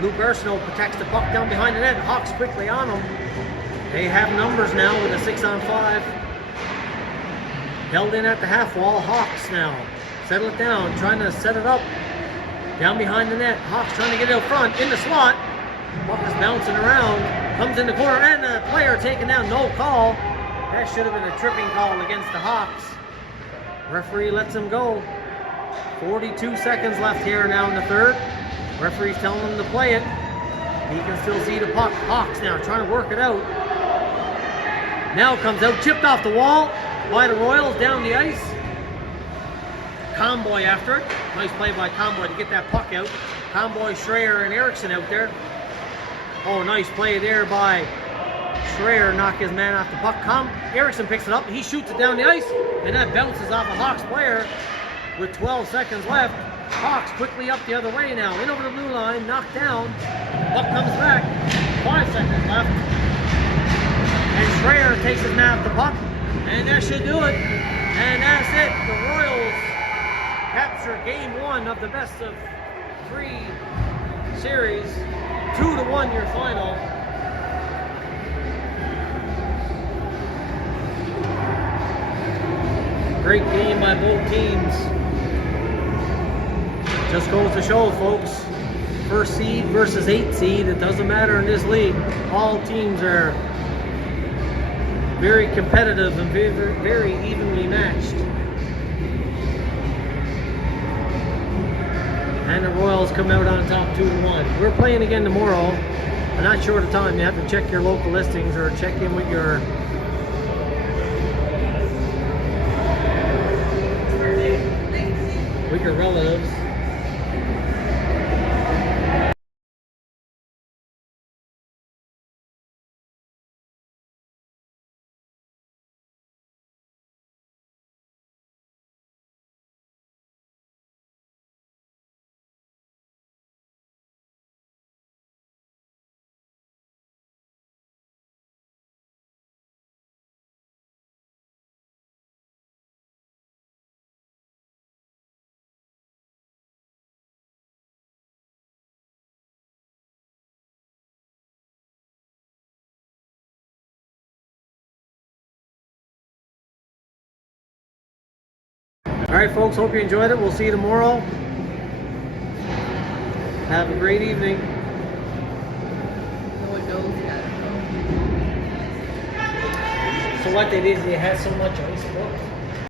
Luke Arsenault protects the puck down behind the net. Hawks quickly on them. They have numbers now with a 6-on-5. Held in at the half wall. Hawks now settle it down. Trying to set it up. Down behind the net. Hawks trying to get it out front. In the slot. Puck is bouncing around. Comes in the corner. And the player taken down. No call. That should have been a tripping call against the Hawks. Referee lets him go. 42 seconds left here now in the third. Referee's telling him to play it. He can still see the puck. Hawks now trying to work it out. Now comes out, chipped off the wall by the Royals down the ice. Comboy after it. Nice play by Comboy to get that puck out. Comboy, Schreier, and Erickson out there. Oh, nice play there by Schreier, knock his man off the puck. Erickson picks it up, he shoots it down the ice, and that bounces off a Hawks player with 12 seconds left. Hawks quickly up the other way now, in over the blue line, knocked down. Puck comes back, 5 seconds left. And Schreier takes his man off the puck, and that should do it. And that's it. The Royals capture game 1 of the best of 3 series. 2-1 your final. Great game by both teams. Just goes to show, folks, first seed versus 8th seed, it doesn't matter in this league. All teams are very competitive and very evenly matched. And the Royals come out on top 2-1. We're playing again tomorrow. I'm not sure of the time. You have to check your local listings or check in with your relatives. All right, folks, hope you enjoyed it. We'll see you tomorrow. Have a great evening. So what they did is they had so much ice booked.